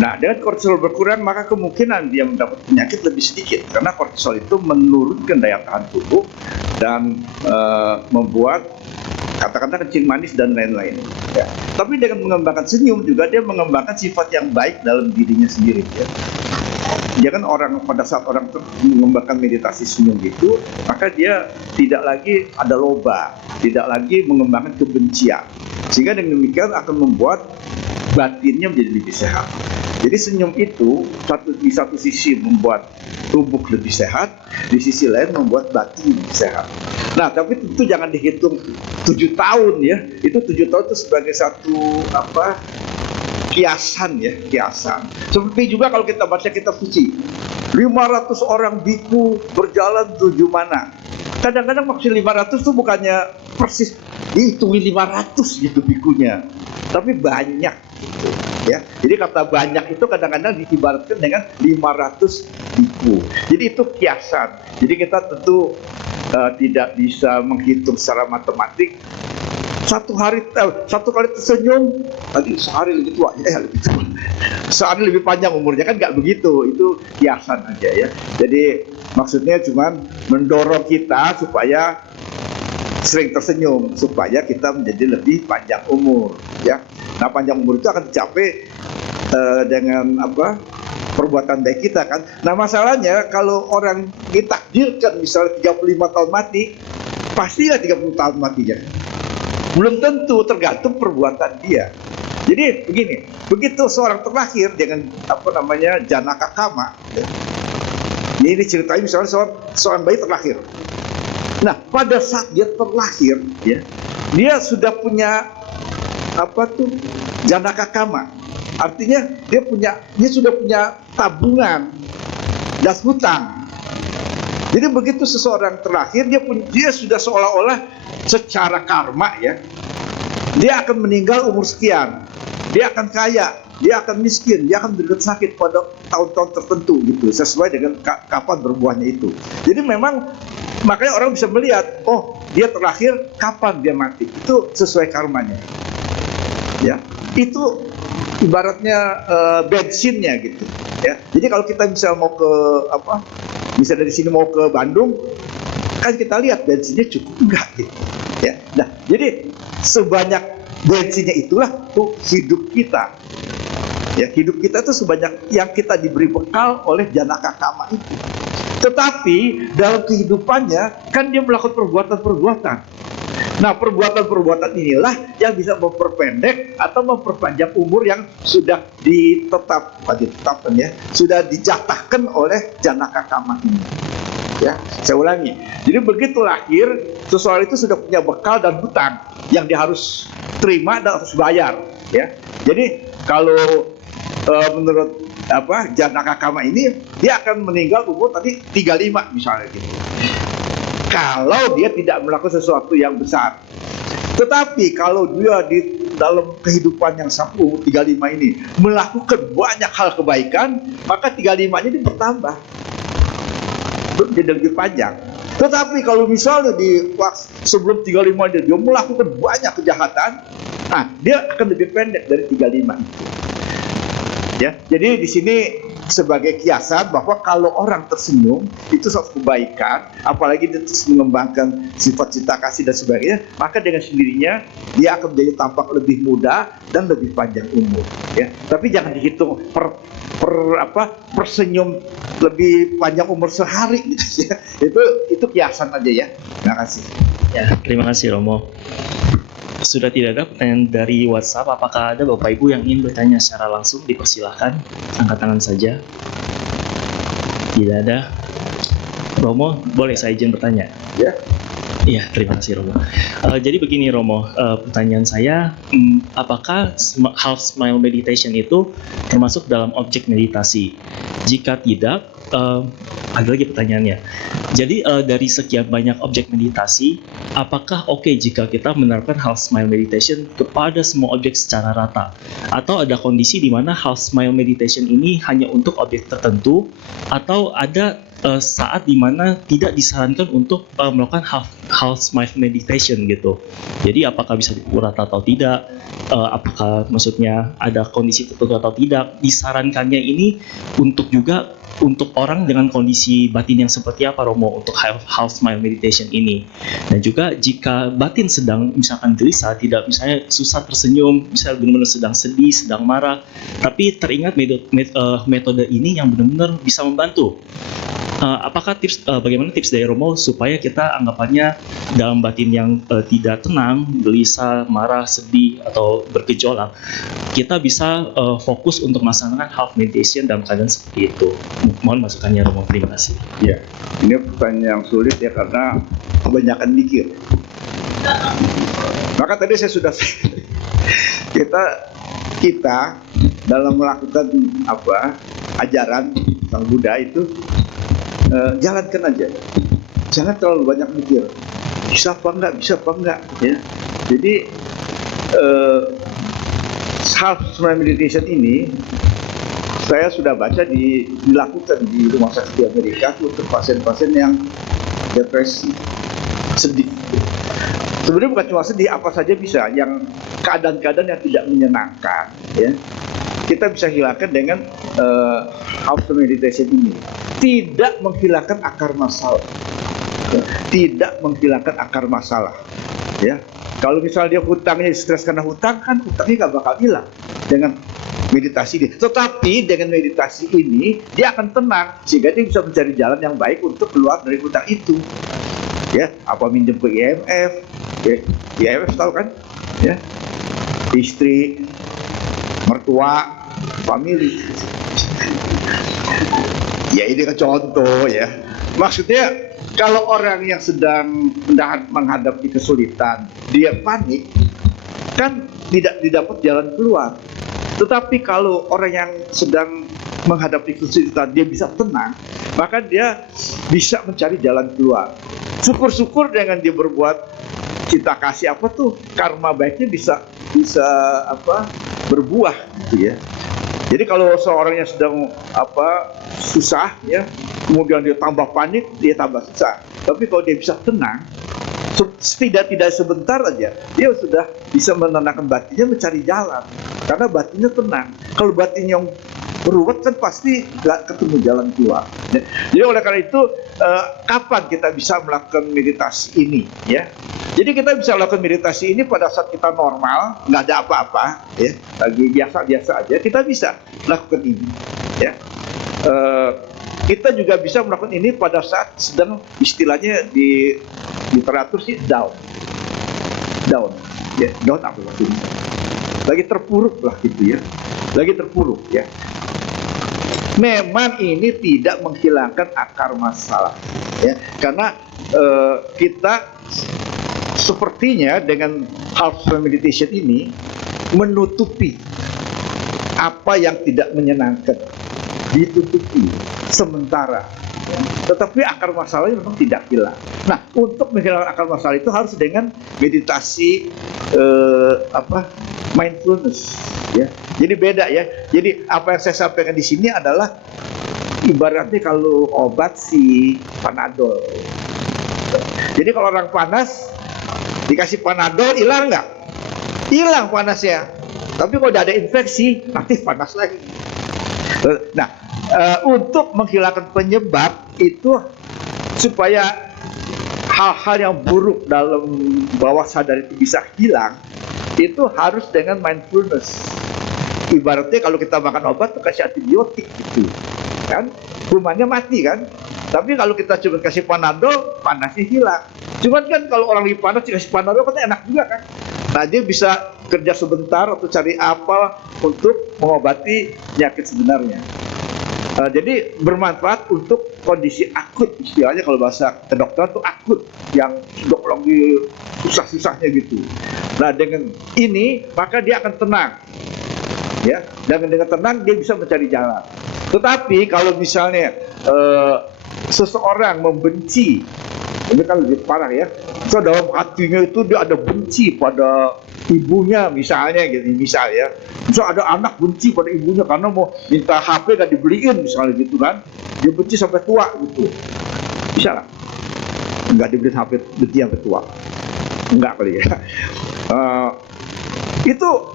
Nah, dengan kortisol berkurang maka kemungkinan dia mendapat penyakit lebih sedikit karena kortisol itu menurunkan daya tahan tubuh dan membuat kata-kata kencing manis dan lain-lain. Ya. Tapi dengan mengembangkan senyum juga dia mengembangkan sifat yang baik dalam dirinya sendiri. Ya. Jangan orang pada saat orang mengembangkan meditasi senyum itu, maka dia tidak lagi ada loba, tidak lagi mengembangkan kebencian. Sehingga dengan demikian akan membuat batinnya menjadi lebih sehat. Jadi senyum itu di satu sisi membuat tubuh lebih sehat, di sisi lain membuat batin lebih sehat. Nah, tapi tentu jangan dihitung 7 tahun ya. Itu 7 tahun itu sebagai satu kiasan ya, kiasan. Seperti juga kalau kita baca kitab suci, 500 orang biku berjalan tujuh mana. Kadang-kadang maksud 500 itu bukannya persis dihitungin 500 gitu bikunya, tapi banyak gitu, ya. Jadi kata banyak itu kadang-kadang diibaratkan dengan 500 biku. Jadi itu kiasan. Jadi kita tentu tidak bisa menghitung secara matematik. Satu kali tersenyum, nanti sehari lebih tua, lebih tua. Sehari lebih panjang umurnya, kan nggak begitu. Itu kiasan aja ya. Jadi maksudnya cuman mendorong kita supaya sering tersenyum, supaya kita menjadi lebih panjang umur ya. Nah, panjang umur itu akan dicapai dengan perbuatan baik kita kan. Nah, masalahnya kalau orang ditakdirkan misalnya 35 tahun mati, pastilah 30 tahun matinya. Belum tentu, tergantung perbuatan dia. Jadi begini, begitu seorang terlahir dengan janaka kama, ini diceritain misalnya seorang bayi terlahir. Nah, pada saat dia terlahir, ya, dia sudah punya janaka kama. Artinya dia sudah punya tabungan das hutang. Jadi begitu seseorang terlahir, dia sudah seolah-olah secara karma ya, dia akan meninggal umur sekian, dia akan kaya, dia akan miskin, dia akan menderita sakit pada tahun-tahun tertentu gitu, sesuai dengan kapan berbuahnya itu. Jadi memang makanya orang bisa melihat, oh dia terlahir kapan dia mati, itu sesuai karmanya. Ya, itu ibaratnya bensinnya gitu. Ya, jadi kalau kita bisa mau ke misalnya dari sini mau ke Bandung, kan kita lihat bensinnya cukup enggak gitu. Ya, nah jadi sebanyak bensinnya itulah tuh hidup kita. Ya, hidup kita itu sebanyak yang kita diberi bekal oleh janaka kama itu. Tetapi dalam kehidupannya kan dia melakukan perbuatan-perbuatan. Nah, perbuatan-perbuatan inilah yang bisa memperpendek atau memperpanjang umur yang sudah ditetapkan ya, sudah dijatahkan oleh janaka kama ini. Ya, saya ulangi. Jadi begitu lahir, seseorang itu sudah punya bekal dan hutang yang dia harus terima dan harus bayar. Ya, jadi kalau menurut janaka kama ini, dia akan meninggal umur tadi 35 misalnya gitu. Kalau dia tidak melakukan sesuatu yang besar. Tetapi kalau dia di dalam kehidupan yang sampai umur 35 ini melakukan banyak hal kebaikan, maka 35-nya ini bertambah. jadi lebih panjang. Tetapi kalau misalnya di sebelum 35 dia melakukan banyak kejahatan, nah dia akan lebih pendek dari 35 itu. Ya, jadi di sini sebagai kiasan bahwa kalau orang tersenyum itu suatu kebaikan, apalagi dia terus mengembangkan sifat cinta kasih dan sebagainya, maka dengan sendirinya dia akan menjadi tampak lebih muda dan lebih panjang umur. Ya, tapi jangan dihitung per senyum lebih panjang umur sehari gitu ya. Itu kiasan aja ya. Terima kasih. Ya, terima kasih Romo. Sudah tidak ada pertanyaan dari WhatsApp. Apakah ada Bapak Ibu yang ingin bertanya secara langsung? Dipersilahkan, angkat tangan saja. Tidak ada. Romo, boleh saya izin bertanya? Ya. Iya, terima kasih Romo. Jadi begini Romo, pertanyaan saya, apakah half smile meditation itu termasuk dalam objek meditasi? Jika tidak, ada lagi pertanyaannya. Jadi dari sekian banyak objek meditasi, apakah oke jika kita menerapkan half smile meditation kepada semua objek secara rata? Atau ada kondisi di mana half smile meditation ini hanya untuk objek tertentu, atau ada saat dimana tidak disarankan untuk melakukan half smile meditation gitu. Jadi apakah bisa dipukul rata atau tidak? Apakah maksudnya ada kondisi tertentu atau tidak? Disarankannya ini untuk orang dengan kondisi batin yang seperti apa Romo untuk half smile meditation ini. Dan juga jika batin sedang misalkan gelisah, tidak misalnya susah tersenyum, misalnya benar-benar sedang sedih, sedang marah, tapi teringat metode ini yang benar-benar bisa membantu. Apakah bagaimana tips dari Romo supaya kita anggapannya dalam batin yang tidak tenang, gelisah, marah, sedih atau bergejolak, kita bisa fokus untuk melaksanakan half meditation dalam keadaan seperti itu. Mohon masukannya Romo, terima kasih. Ya, ini pertanyaan yang sulit ya karena kebanyakan mikir. Maka tadi saya sudah kita dalam melakukan ajaran Sang Buddha itu jalankan aja, jangan terlalu banyak mikir bisa apa enggak ya. Jadi half smile meditation ini saya sudah baca dilakukan di rumah sakit di Amerika untuk pasien-pasien yang depresi, sedih. Sebenarnya bukan cuma sedih, apa saja bisa, yang keadaan-keadaan yang tidak menyenangkan ya, kita bisa hilangkan dengan half smile meditation ini. Tidak menghilangkan akar masalah, tidak menghilangkan akar masalah ya. Kalau misalnya dia hutangnya stres karena hutang, kan hutangnya nggak bakal hilang dengan meditasi ini. Tetapi dengan meditasi ini dia akan tenang sehingga dia bisa mencari jalan yang baik untuk keluar dari hutang itu ya. Apa minjem ke IMF ya, IMF tahu kan ya, istri, mertua, family. Ya ini kan contoh ya. Maksudnya kalau orang yang sedang menghadapi kesulitan, dia panik, kan tidak didapat jalan keluar. Tetapi kalau orang yang sedang menghadapi kesulitan, dia bisa tenang, maka dia bisa mencari jalan keluar. Syukur-syukur dengan dia berbuat cinta kasih karma baiknya bisa berbuah gitu ya. Jadi kalau seorang yang sedang susah ya, kemudian dia tambah panik, dia tambah susah. Tapi kalau dia bisa tenang, tidak sebentar aja, dia sudah bisa menenangkan batinnya, mencari jalan. Karena batinnya tenang. Kalau batin yang beruwet kan pasti nggak ketemu jalan keluar. Jadi oleh karena itu, kapan kita bisa melakukan meditasi ini ya? Jadi kita bisa lakukan meditasi ini pada saat kita normal, nggak ada apa-apa, ya, lagi biasa-biasa aja, kita bisa lakukan ini, ya. Kita juga bisa melakukan ini pada saat sedang istilahnya di literatur sih down, ya, down apa maksudnya? Lagi terpuruk lah gitu ya, lagi terpuruk ya. Memang ini tidak menghilangkan akar masalah, ya, karena kita sepertinya dengan half smile meditation ini menutupi apa yang tidak menyenangkan, ditutupi sementara, tetapi akar masalahnya memang tidak hilang. Nah, untuk menghilangkan akar masalah itu harus dengan meditasi mindfulness, ya. Jadi beda ya. Jadi apa yang saya sampaikan di sini adalah ibaratnya kalau obat si Panadol. Jadi kalau orang panas dikasih Panadol, hilang nggak? Hilang panasnya. Tapi kalau udah ada infeksi, nanti panas lagi. Nah, untuk menghilangkan penyebab itu, supaya hal-hal yang buruk dalam bawah sadar itu bisa hilang, itu harus dengan mindfulness. Ibaratnya kalau kita makan obat tuh kasih antibiotik gitu kan, kumannya mati kan. Tapi kalau kita cuma kasih Panadol, panasnya hilang. Cuman kan kalau orang lagi panas dikasih Panadol kan enak juga kan. Nah, dia bisa kerja sebentar atau cari apa untuk mengobati penyakit sebenarnya. Jadi bermanfaat untuk kondisi akut, istilahnya kalau bahasa kedokteran tuh akut, yang dok lagi susah-susahnya gitu. Nah, dengan ini maka dia akan tenang, ya. Dan dengan tenang dia bisa mencari jalan. Tetapi kalau misalnya seseorang membenci, ini kan lebih parah ya. So dalam hatinya itu dia ada benci pada ibunya misalnya gitu, misal ya. So ada anak benci pada ibunya karena mau minta HP gak dibeliin misalnya gitu kan. Dia benci sampai tua gitu. Bisa lah. Enggak dibeliin HP, benci sampai tua. Enggak kali ya. Itu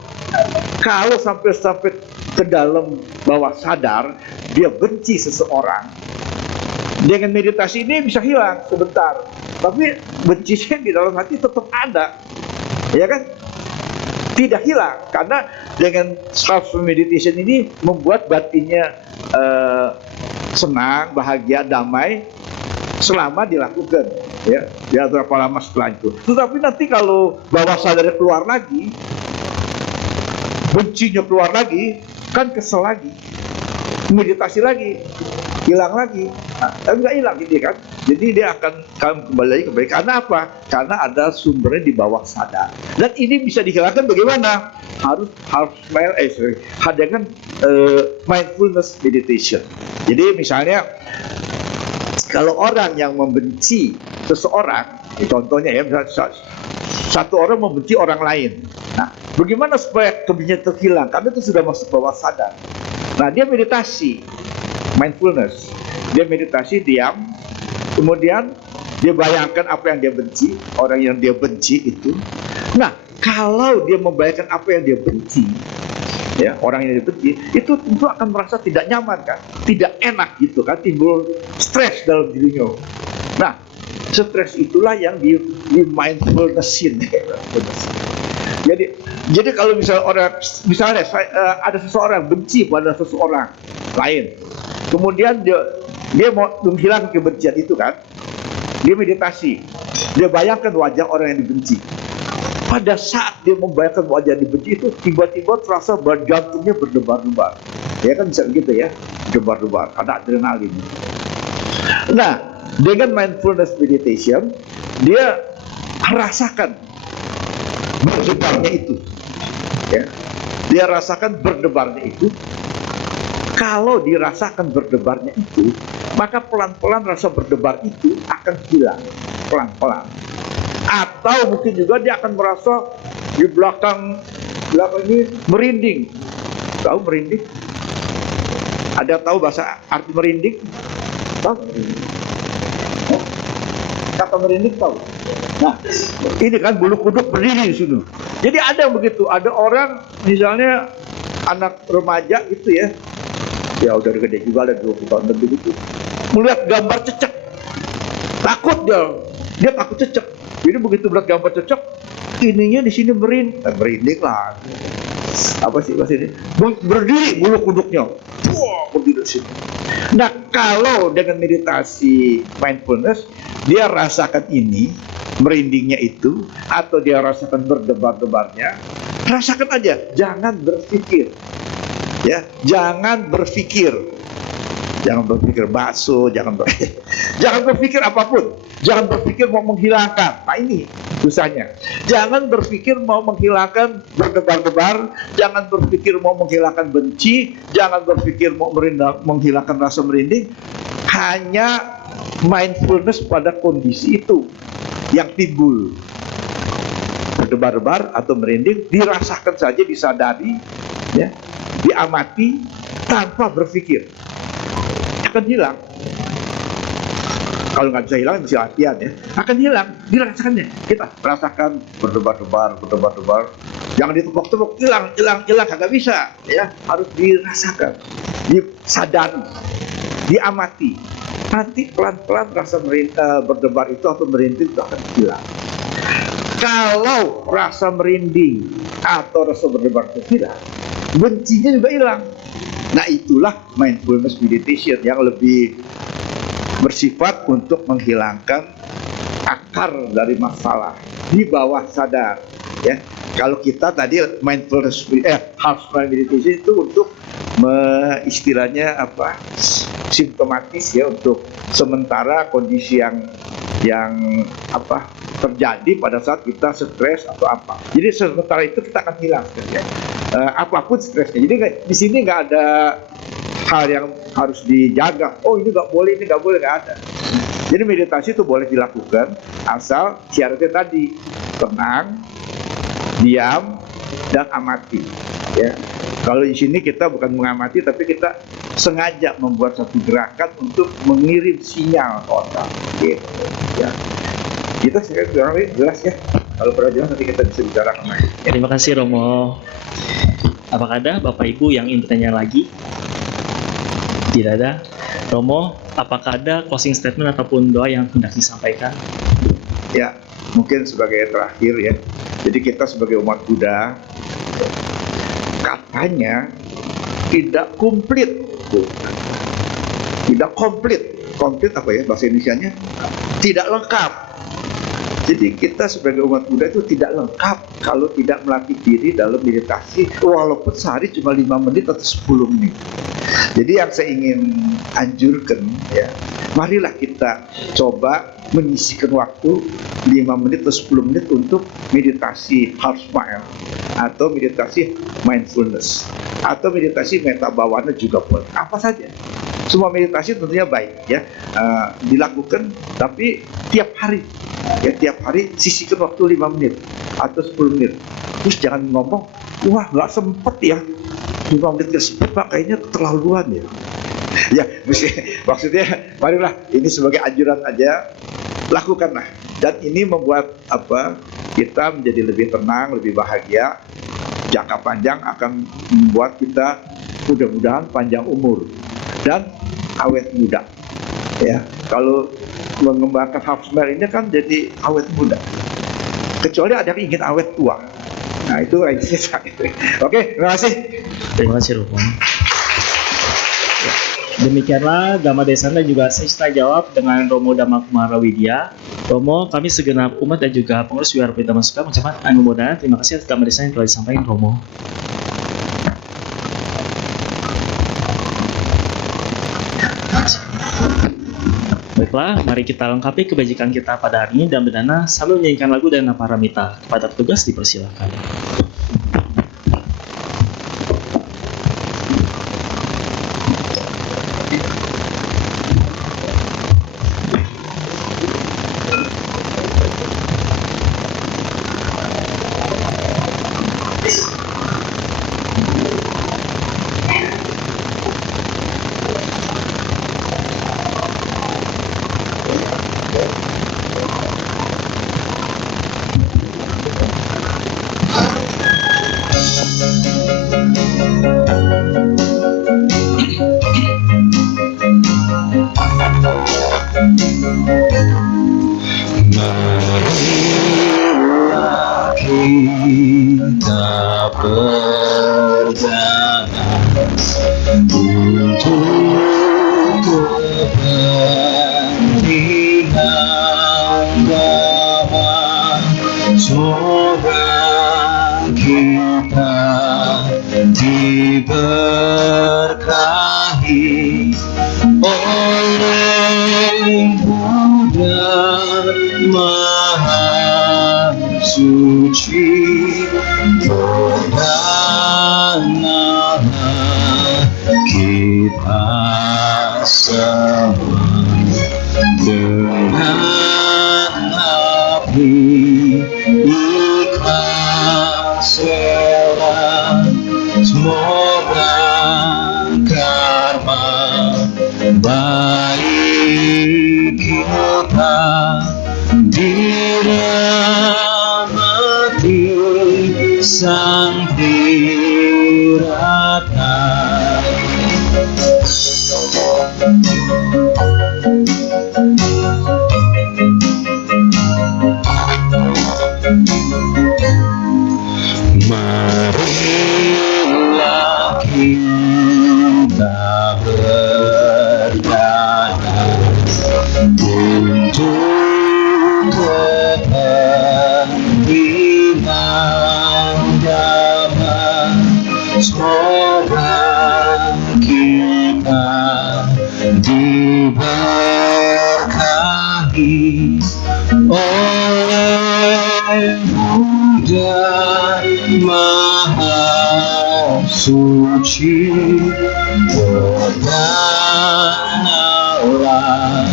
kalau sampai ke dalam bawah sadar dia benci seseorang, dengan meditasi ini bisa hilang sebentar, tapi bencinya di dalam hati tetap ada, ya kan? Tidak hilang, karena dengan self meditation ini membuat batinnya senang, bahagia, damai selama dilakukan, ya berapa lama setelah itu. Tetapi nanti kalau bawah sadarnya keluar lagi, bencinya keluar lagi, kan kesel lagi, meditasi lagi, hilang lagi. Nah, enggak hilang gitu kan. Jadi dia akan kembali lagi kembali. Karena apa? Karena ada sumbernya di bawah sadar. Dan ini bisa dihilangkan bagaimana? Harus dengan mindfulness meditation. Jadi misalnya kalau orang yang membenci seseorang, contohnya ya, satu orang membenci orang lain. Nah, bagaimana supaya kebencian itu hilang? Karena itu sudah masuk bawah sadar. Nah, dia meditasi, mindfulness. Dia meditasi, diam. Kemudian dia bayangkan apa yang dia benci, orang yang dia benci itu. Nah, kalau dia membayangkan apa yang dia benci, ya, orang yang dia benci, itu tentu akan merasa tidak nyaman kan, tidak enak gitu kan, timbul stres dalam dirinya. Nah, stres itulah yang di mindfulnessin. Jadi kalau misalnya ada seseorang benci pada seseorang lain, kemudian dia mau menghilangkan kebencian itu kan, dia meditasi, dia bayangkan wajah orang yang dibenci. Pada saat dia membayangkan wajah yang dibenci itu, tiba-tiba terasa jantungnya berdebar-debar, ya kan, bisa begitu ya, debar-debar, ada adrenalin. Nah, dengan mindfulness meditation, dia rasakan berdebarnya itu, ya. Dia rasakan berdebarnya itu. Kalau dirasakan berdebarnya itu, maka pelan-pelan rasa berdebar itu akan hilang, pelan-pelan. Atau mungkin juga dia akan merasa di belakang ini merinding. Tahu merinding? Ada tahu bahasa arti merinding? Tahu? Kata merinding tahu? Nah, ini kan bulu kuduk berdiri di sini. Jadi ada yang begitu, ada orang misalnya anak remaja gitu ya, udah gede juga, ada 20 tahun lebih gitu, melihat gambar cecek, takut dia takut cecek. Jadi begitu melihat gambar cecek, ininya di sini merinding lah. Apa sih bahasa ini? Berdiri bulu kuduknya, berdiri di sini. Nah, kalau dengan meditasi mindfulness, dia rasakan ini, merindingnya itu, atau dia rasakan berdebar-debarnya, rasakan aja, jangan berpikir. Ya, jangan berpikir bakso, jangan berpikir apapun, jangan berpikir mau menghilangkan. Nah, ini susahnya. Jangan berpikir mau menghilangkan berdebar-debar, jangan berpikir mau menghilangkan benci, jangan berpikir mau menghilangkan rasa merinding. Hanya mindfulness pada kondisi itu yang timbul, berdebar-debar atau merinding, dirasakan saja, disadari, ya, diamati tanpa berpikir. akan hilang. Kalau nggak bisa hilang, mesti latihan ya. Akan hilang, dirasakannya. Kita rasakan berdebar-debar. Jangan ditepuk-tepuk, hilang, kagak bisa. Ya, harus dirasakan, disadari, diamati. Nanti pelan-pelan rasa berdebar itu atau merintih itu akan hilang. Kalau rasa merinding atau rasa berdebar itu hilang, bencinya juga hilang. Nah, itulah mindfulness meditation yang lebih bersifat untuk menghilangkan akar dari masalah di bawah sadar. Ya, kalau kita tadi mindfulness half meditation itu untuk istilahnya apa, simptomatis ya, untuk sementara kondisi yang apa terjadi pada saat kita stres atau apa. Jadi sementara itu kita akan hilang ya. Apapun stresnya. Jadi di sini nggak ada hal yang harus dijaga. Oh, ini nggak boleh, nggak ada. Jadi meditasi itu boleh dilakukan asal syaratnya tadi tenang, diam, dan amati. Ya, kalau di sini kita bukan mengamati, tapi kita sengaja membuat satu gerakan untuk mengirim sinyal ke otak. Gitu. Ya, kita sekarang jelas ya. Kalau pernah jelas nanti kita bisa bicara kembali. Ya, terima kasih Romo. Apakah ada Bapak Ibu yang ingin bertanya lagi? Tidak ada. Romo, apakah ada closing statement ataupun doa yang hendak disampaikan? Ya, mungkin sebagai terakhir ya. Jadi kita sebagai umat Buddha katanya tidak komplit. Tidak komplit. Komplit apa ya bahasa Indonesianya? Tidak lengkap. Jadi kita sebagai umat Buddha itu tidak lengkap kalau tidak melatih diri dalam meditasi walaupun sehari cuma 5 menit atau 10 menit. Jadi yang saya ingin anjurkan ya, marilah kita coba menyisihkan waktu 5 menit atau 10 menit untuk meditasi heart smile atau meditasi mindfulness atau meditasi metta bhavana juga boleh. Apa saja. Semua meditasi tentunya baik ya, dilakukan tapi tiap hari. Ya, tiap hari sisihkan waktu 5 menit atau 10 menit. Terus jangan ngomong, wah nggak sempet ya, 5 menit nggak sempet Pak, kayaknya keterlaluan ya. Ya, maksudnya marilah ini sebagai anjuran aja, lakukanlah. Dan ini membuat kita menjadi lebih tenang, lebih bahagia. Jangka panjang akan membuat kita mudah-mudahan panjang umur dan awet muda. Ya, kalau mengembangkan half smile ini kan jadi awet muda. Kecuali ada yang ingin awet tua. Nah, itu aja. Oke, terima kasih. Terima kasih Romo. Demikianlah Dhamma Desana dan juga sesi jawab dengan Romo Dhamma Kumara Widya. Romo, kami segenap umat dan juga pengurus Wihara Dhamma Suka mengucapkan anumodana. Terima kasih atas Dhamma Desana yang telah disampaikan Romo. Baiklah, mari kita lengkapi kebajikan kita pada hari ini dan berdana sambil menyanyikan lagu Dana Paramita. Kepada petugas dipersilakan. Kita berjalan untuk kepentingan bahwa seorang kita diberkahi oleh Buddha Maha Suci. Perdanalah kita semua dengan api ikhlas rela. Semoga karma kita dirahmati Sang Triratna. Marilah kita berdana untuk kepentingan damai. Semoga kita diberkahi oleh Buddha Maha Suci. Berdanalah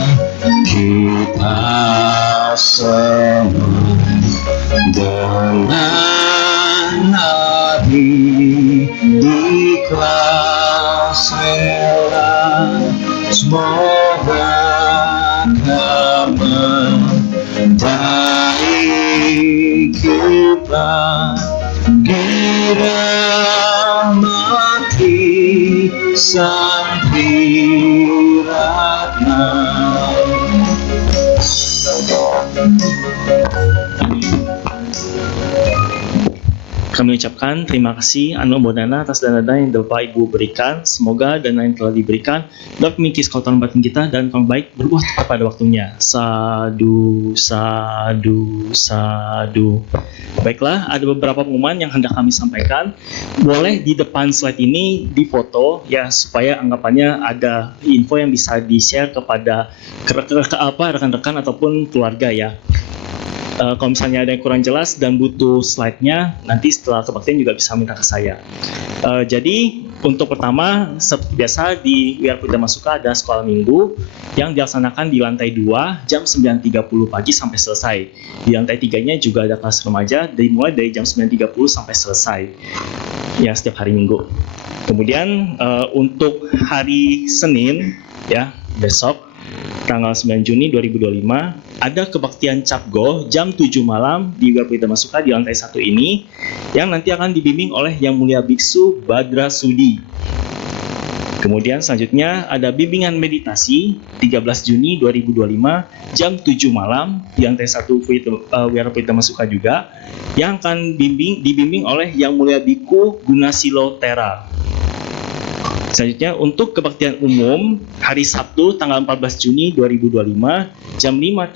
kita semua dengan hati ikhlas rela. Semoga baik kita dirahmati Sang Triratna. Kami ucapkan terima kasih Anu Bodana atas dana-dana yang Bapak Ibu berikan. Semoga dana yang telah diberikan dapat mengikis kekuatan batin kita dan yang baik berbuah tepat pada waktunya. Sadu, sadu, sadu. Baiklah, ada beberapa pengumuman yang hendak kami sampaikan. Boleh di depan slide ini difoto ya, supaya anggapannya ada info yang bisa di-share kepada rekan-rekan ataupun keluarga ya. Kalau misalnya ada yang kurang jelas dan butuh slide-nya, nanti setelah kebaktian juga bisa minta ke saya. Jadi untuk pertama, seperti biasa di Wiharpuita Masuka ada sekolah minggu yang dilaksanakan di lantai 2 jam 9.30 pagi sampai selesai. Di lantai 3-nya juga ada kelas remaja dimulai dari jam 9.30 sampai selesai. Ya, setiap hari Minggu. Kemudian untuk hari Senin ya, besok tanggal 9 Juni 2025 ada kebaktian Capgo jam 7 malam di Wiharpuita Masuka di lantai 1 ini yang nanti akan dibimbing oleh Yang Mulia Biksu Badra Sudi. Kemudian selanjutnya ada bimbingan meditasi 13 Juni 2025 jam 7 malam di lantai 1 Wiharpuita Masuka juga yang akan dibimbing oleh Yang Mulia Biku Gunasilo Tera. Selanjutnya untuk kebaktian umum hari Sabtu tanggal 14 Juni 2025 jam 5.30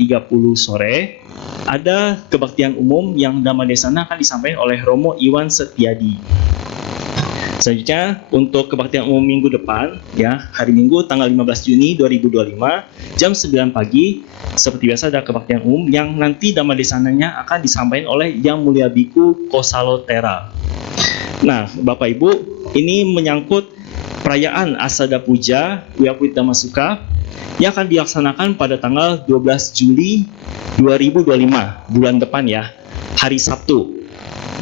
sore ada kebaktian umum yang Dhammadesana akan disampaikan oleh Romo Iwan Setiadi. Selanjutnya untuk kebaktian umum minggu depan ya, hari Minggu tanggal 15 Juni 2025 jam 9 pagi seperti biasa ada kebaktian umum yang nanti Dhammadesananya akan disampaikan oleh Yang Mulia Biku Kosalo Tera. Nah, Bapak Ibu, ini menyangkut perayaan Asada Puja Wiharpuita Masuka yang akan dilaksanakan pada tanggal 12 Juli 2025, bulan depan ya, hari Sabtu.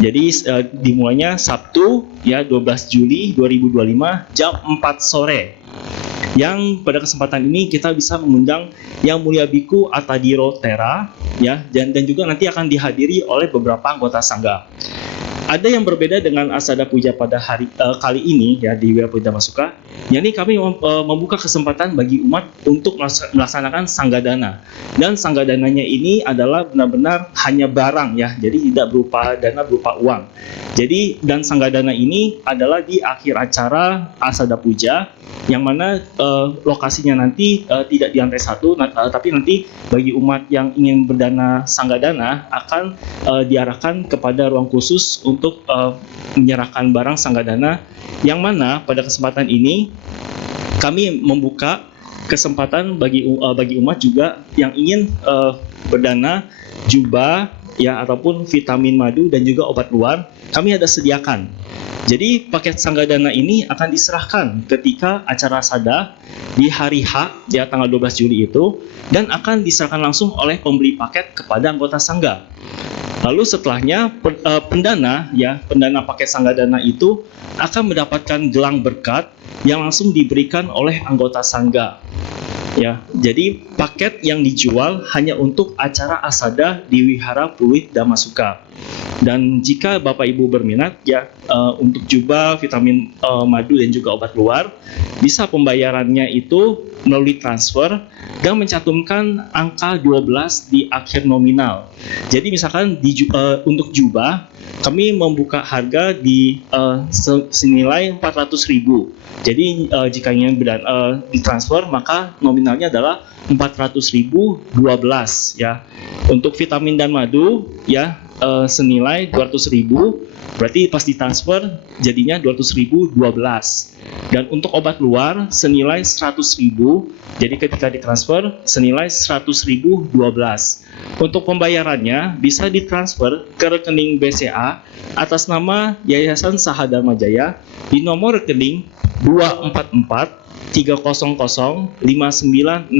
Jadi dimulainya Sabtu ya 12 Juli 2025 jam 4 sore. Yang pada kesempatan ini kita bisa mengundang Yang Mulia Biku Atadiro Tera ya, dan juga nanti akan dihadiri oleh beberapa anggota sangga. Ada yang berbeda dengan Asada Puja pada hari kali ini ya di Wiharpuita Masuka. Yakni kami membuka kesempatan bagi umat untuk melaksanakan sanggadana. Dan sanggadananya ini adalah benar-benar hanya barang ya. Jadi tidak berupa dana berupa uang. Jadi dan sanggadana ini adalah di akhir acara Asada Puja yang mana lokasinya nanti tidak di lantai 1 tapi nanti bagi umat yang ingin berdana sanggadana akan diarahkan kepada ruang khusus untuk menyerahkan barang sanggadana yang mana pada kesempatan ini kami membuka kesempatan bagi umat juga yang ingin berdana jubah ya ataupun vitamin madu dan juga obat luar kami ada sediakan. Jadi paket sanggadana ini akan diserahkan ketika acara sada di hari H ya tanggal 12 Juli itu dan akan diserahkan langsung oleh pembeli paket kepada anggota sangga. Lalu setelahnya pendana paket sanggadana itu akan mendapatkan gelang berkat yang langsung diberikan oleh anggota sangga. Ya, jadi paket yang dijual hanya untuk acara asada di Wihara Pluit Damasuka. Dan jika Bapak Ibu berminat, ya untuk jubah, vitamin madu dan juga obat luar, bisa pembayarannya itu melalui transfer dan mencantumkan angka 12 di akhir nominal. Jadi misalkan untuk jubah, kami membuka harga di senilai 400.000. Jadi jika ingin ditransfer, maka nominalnya adalah 400.012 ya. Untuk vitamin dan madu ya senilai 200.000, berarti pas ditransfer jadinya 200.012. Dan untuk obat luar senilai 100.000, jadi ketika ditransfer senilai 100.012. Untuk pembayarannya bisa ditransfer ke rekening BCA atas nama Yayasan Saha Dharma Jaya di nomor rekening 244 300 5960.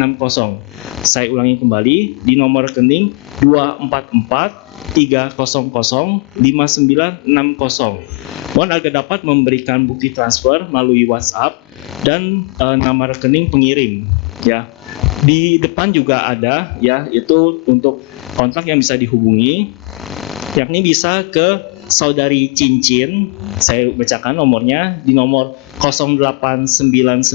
Saya ulangi kembali, di nomor rekening 244 300 5960. Mohon agar dapat memberikan bukti transfer melalui WhatsApp dan nama rekening pengirim ya. Di depan juga ada ya, itu untuk kontak yang bisa dihubungi, yakni bisa ke Saudari Cincin. Saya bacakan nomornya di nomor 0899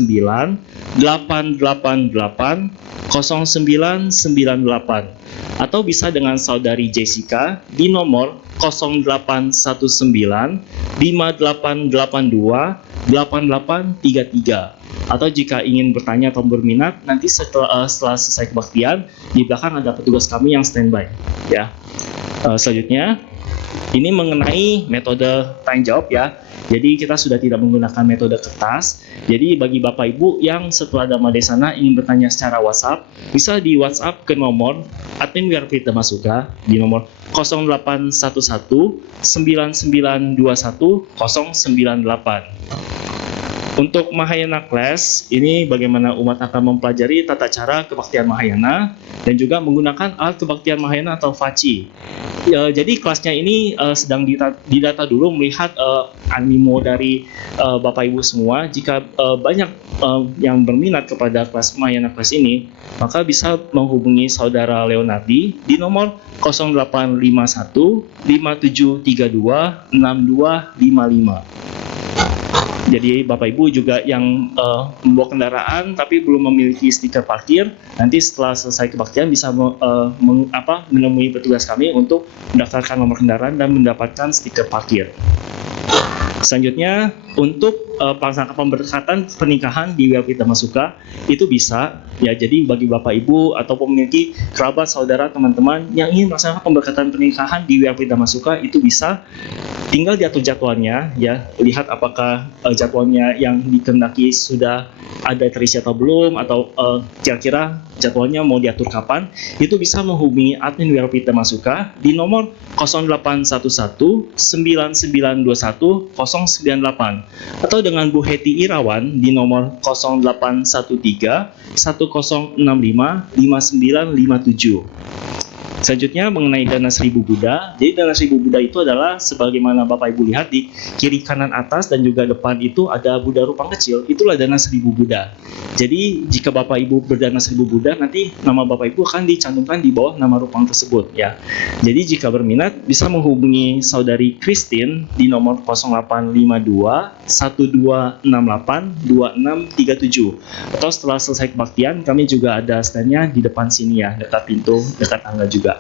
888 0998, atau bisa dengan Saudari Jessica di nomor 0819 5882 8833. Atau jika ingin bertanya atau berminat, nanti setelah selesai kebaktian, di belakang ada petugas kami yang standby ya. Selanjutnya ini mengenai metode tanya jawab ya. Jadi kita sudah tidak menggunakan metode kertas. Jadi bagi Bapak Ibu yang setelah Dhamma Desana ingin bertanya secara WhatsApp, bisa di WhatsApp ke nomor admin WRP Damasuka di nomor 0811 9921 098. Untuk Mahayana Class, ini bagaimana umat akan mempelajari tata cara kebaktian Mahayana dan juga menggunakan alat kebaktian Mahayana atau Faci. Jadi kelasnya ini sedang didata dulu, melihat animo dari Bapak Ibu semua. Jika banyak yang berminat kepada kelas Mahayana Class ini, maka bisa menghubungi Saudara Leonardi di nomor 0851 5732 6255. Jadi Bapak Ibu juga yang membawa kendaraan tapi belum memiliki stiker parkir, nanti setelah selesai kebaktian bisa menemui petugas kami untuk mendaftarkan nomor kendaraan dan mendapatkan stiker parkir. Selanjutnya untuk pelaksanaan pemberkatan pernikahan di WRP Damasuka itu bisa ya. Jadi bagi Bapak Ibu atau memiliki kerabat, saudara, teman-teman yang ingin melaksanakan pemberkatan pernikahan di WRP Damasuka itu bisa, tinggal diatur jadwalnya ya. Lihat apakah jadwalnya yang dikehendaki sudah ada terisi atau belum, atau kira-kira jadwalnya mau diatur kapan. Itu bisa menghubungi admin WRP Damasuka di nomor 0811 9921 098, atau dengan Bu Heti Irawan di nomor 0813 1065 5957. Selanjutnya mengenai dana 1000 Buddha. Jadi dana 1000 Buddha itu adalah sebagaimana Bapak Ibu lihat di kiri kanan atas dan juga depan itu ada Buddha rupang kecil, itulah dana 1000 Buddha. Jadi jika Bapak Ibu berdana 1000 Buddha, nanti nama Bapak Ibu akan dicantumkan di bawah nama rupang tersebut ya. Jadi jika berminat bisa menghubungi Saudari Christine di nomor 0852 1268 2637. Atau setelah selesai kebaktian, kami juga ada standnya di depan sini ya, dekat pintu, dekat tangga juga.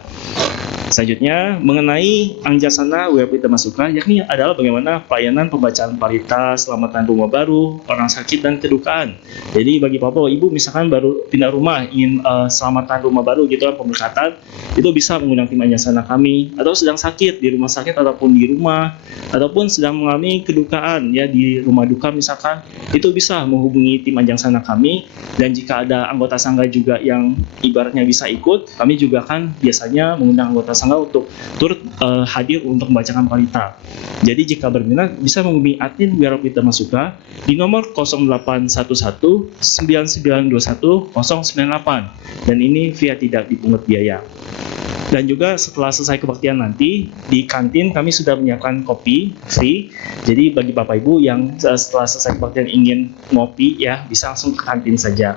Selanjutnya mengenai Angjasana WRP Damasuka, yakni adalah bagaimana pelayanan pembacaan parita, selamatan rumah baru, orang sakit dan kedukaan. Jadi bagi Bapak Ibu misalkan baru pindah rumah, ingin selamatan rumah baru gitu kan, pemberkatan, itu bisa menggunakan tim Angjasana kami, atau sedang sakit di rumah sakit ataupun di rumah, ataupun sedang mengalami kedukaan ya di rumah duka misalkan, itu bisa menghubungi tim Angjasana kami. Dan jika ada anggota sangga juga yang ibaratnya bisa ikut, kami juga kan biasanya mengundang anggota sangga untuk turut hadir untuk membacakan parita. Jadi jika berminat bisa menghubungi admin WRP Damasuka di nomor 0811 9921 098, dan ini via tidak dipungut biaya. Dan juga setelah selesai kebaktian nanti, di kantin kami sudah menyiapkan kopi free. Jadi bagi Bapak Ibu yang setelah selesai kebaktian ingin ngopi ya, bisa langsung ke kantin saja.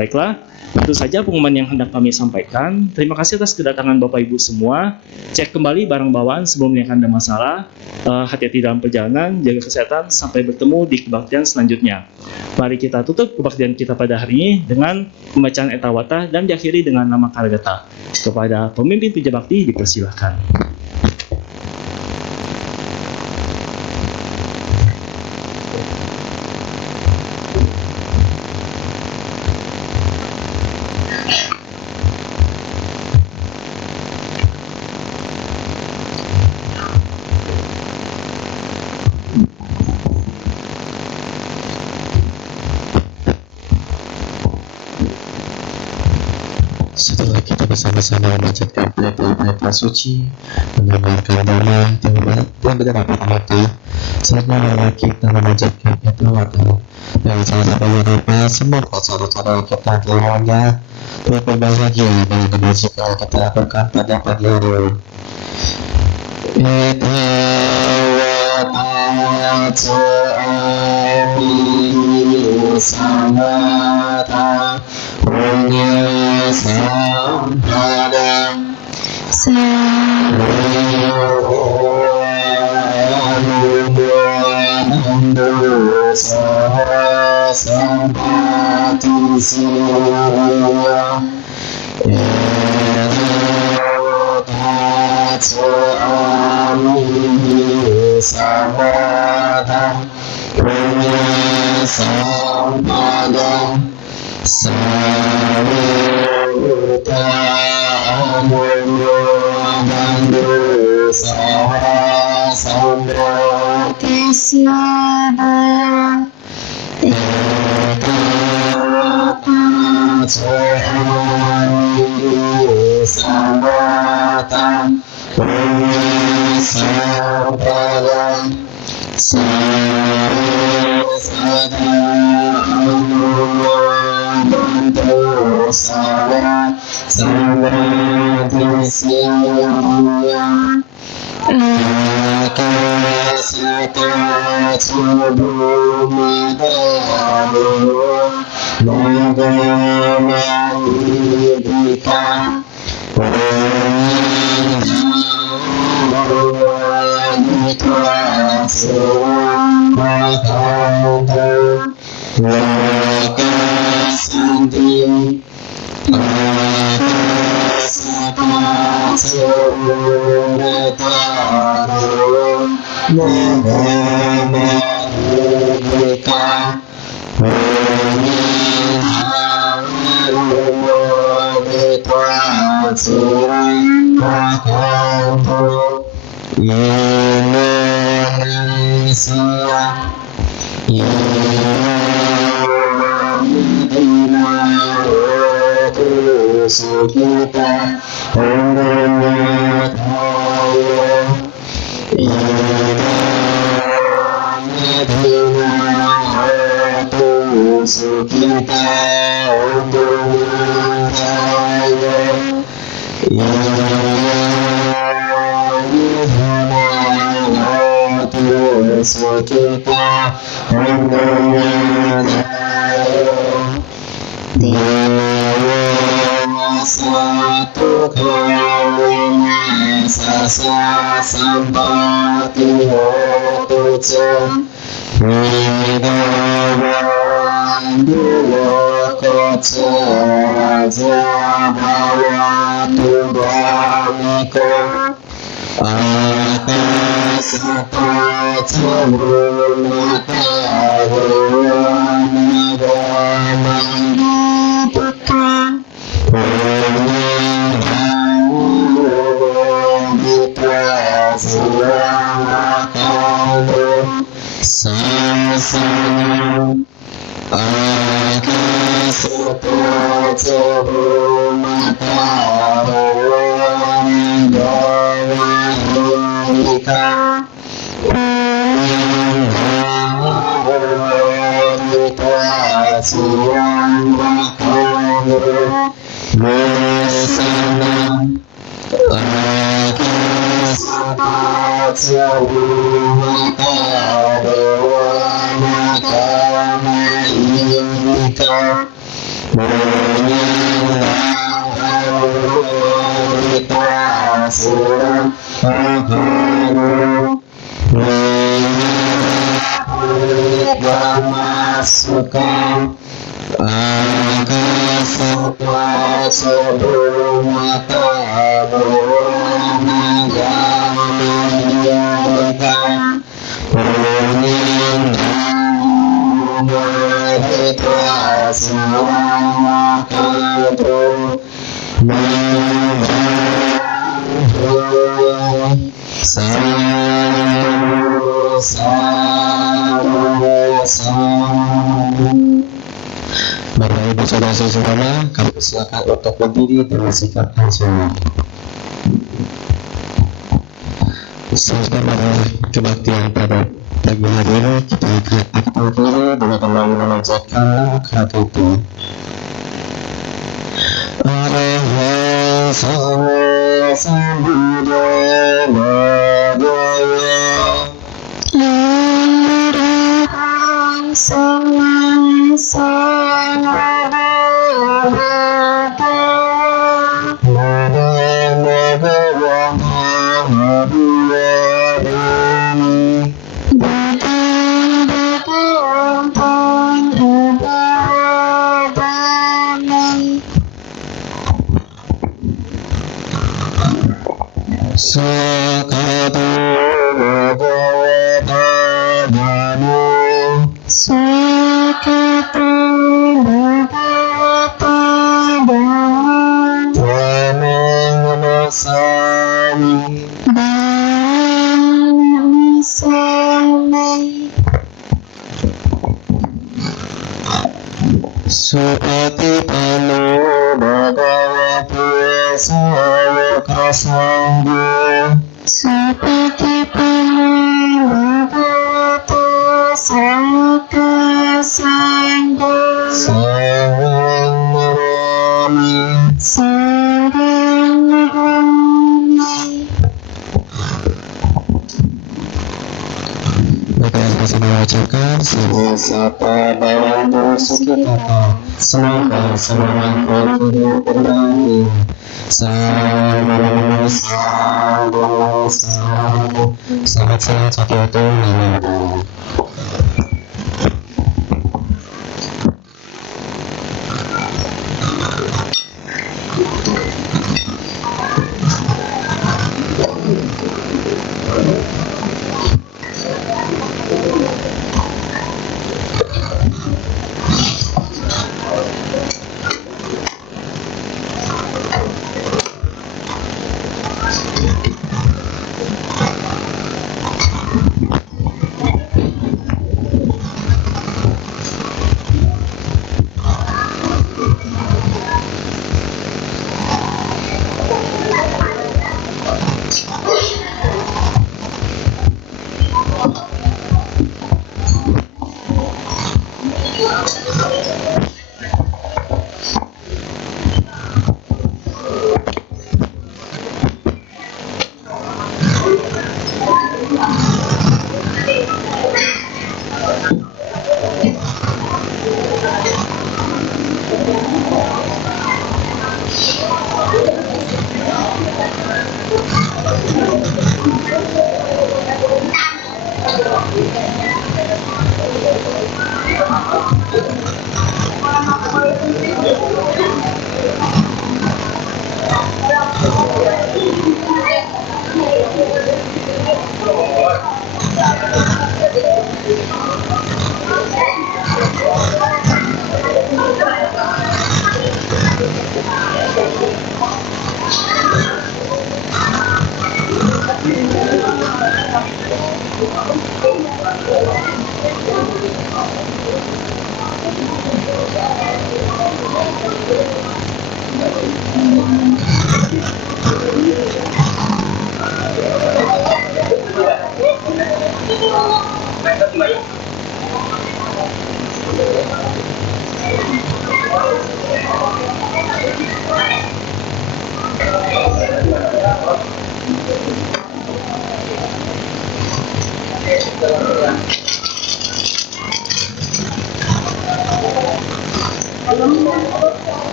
Baiklah, itu saja pengumuman yang hendak kami sampaikan. Terima kasih atas kedatangan Bapak Ibu semua. Cek kembali barang bawaan sebelum ada masalah. Hati-hati dalam perjalanan, jaga kesehatan, sampai bertemu di kebaktian selanjutnya. Mari kita tutup kebaktian kita pada hari ini dengan pembacaan Etawata dan diakhiri dengan nama Karagata. Kepada pemimpin Puja Bakti dipersilahkan. Setelah kita bersama-sama memanjatkan perintah suci, mendengarkan dhamma yang beberapa waktu, setelah kita memanjatkan Etawata yang salah satunya apa semoga cara-cara kita semuanya berbahagia dan jika kita lakukan pada pagi hari. Etawata samata punya sampadang sampati siya sampadang punya sampadang Saruta Amulya Bandu Saha Sandra Tisyana Etawata Cahani Sambata Punya Sampada Sarasada Amulya Salah Samadhisya Akasata Subhumadharu Magamadhika Santi Sukita Sukita satu kalinya sasa sampati hotuce Widawan dua koce raja bawa tubamiko Akasata cabul mata ruang nagamandi putra Sasana Akasata Cabumata Gawarika Siang Bakal Bersama Sempat sebelum dewa kami kita menyerahkan kita surat dan masukkan angkasa sebelum mata menegakkan kita semua kadu Bapak Ibu Saudara semua, kami silakan untuk berdiri dan bersikap ansur. Selama kebaktian pada pagi hari ini, kita akan berdiri dengan kembali memanjatkan kehadiran. Arahang sama sambuddha madaya. Arahang sama sambuddha Sakata Bhagavata Dhanu Sakata Bhagavata Dhanu Dhamma Namasami Dhamma Namasami Supatipano Bhagavata Sawaka Sangha Supatipano Bhagavata Sawaka Sangha Sarang Narami Sarang Narami. Maka saya mengucapkan sapa bawang kita semoga semua hidup berbagi selamat siang satu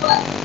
What?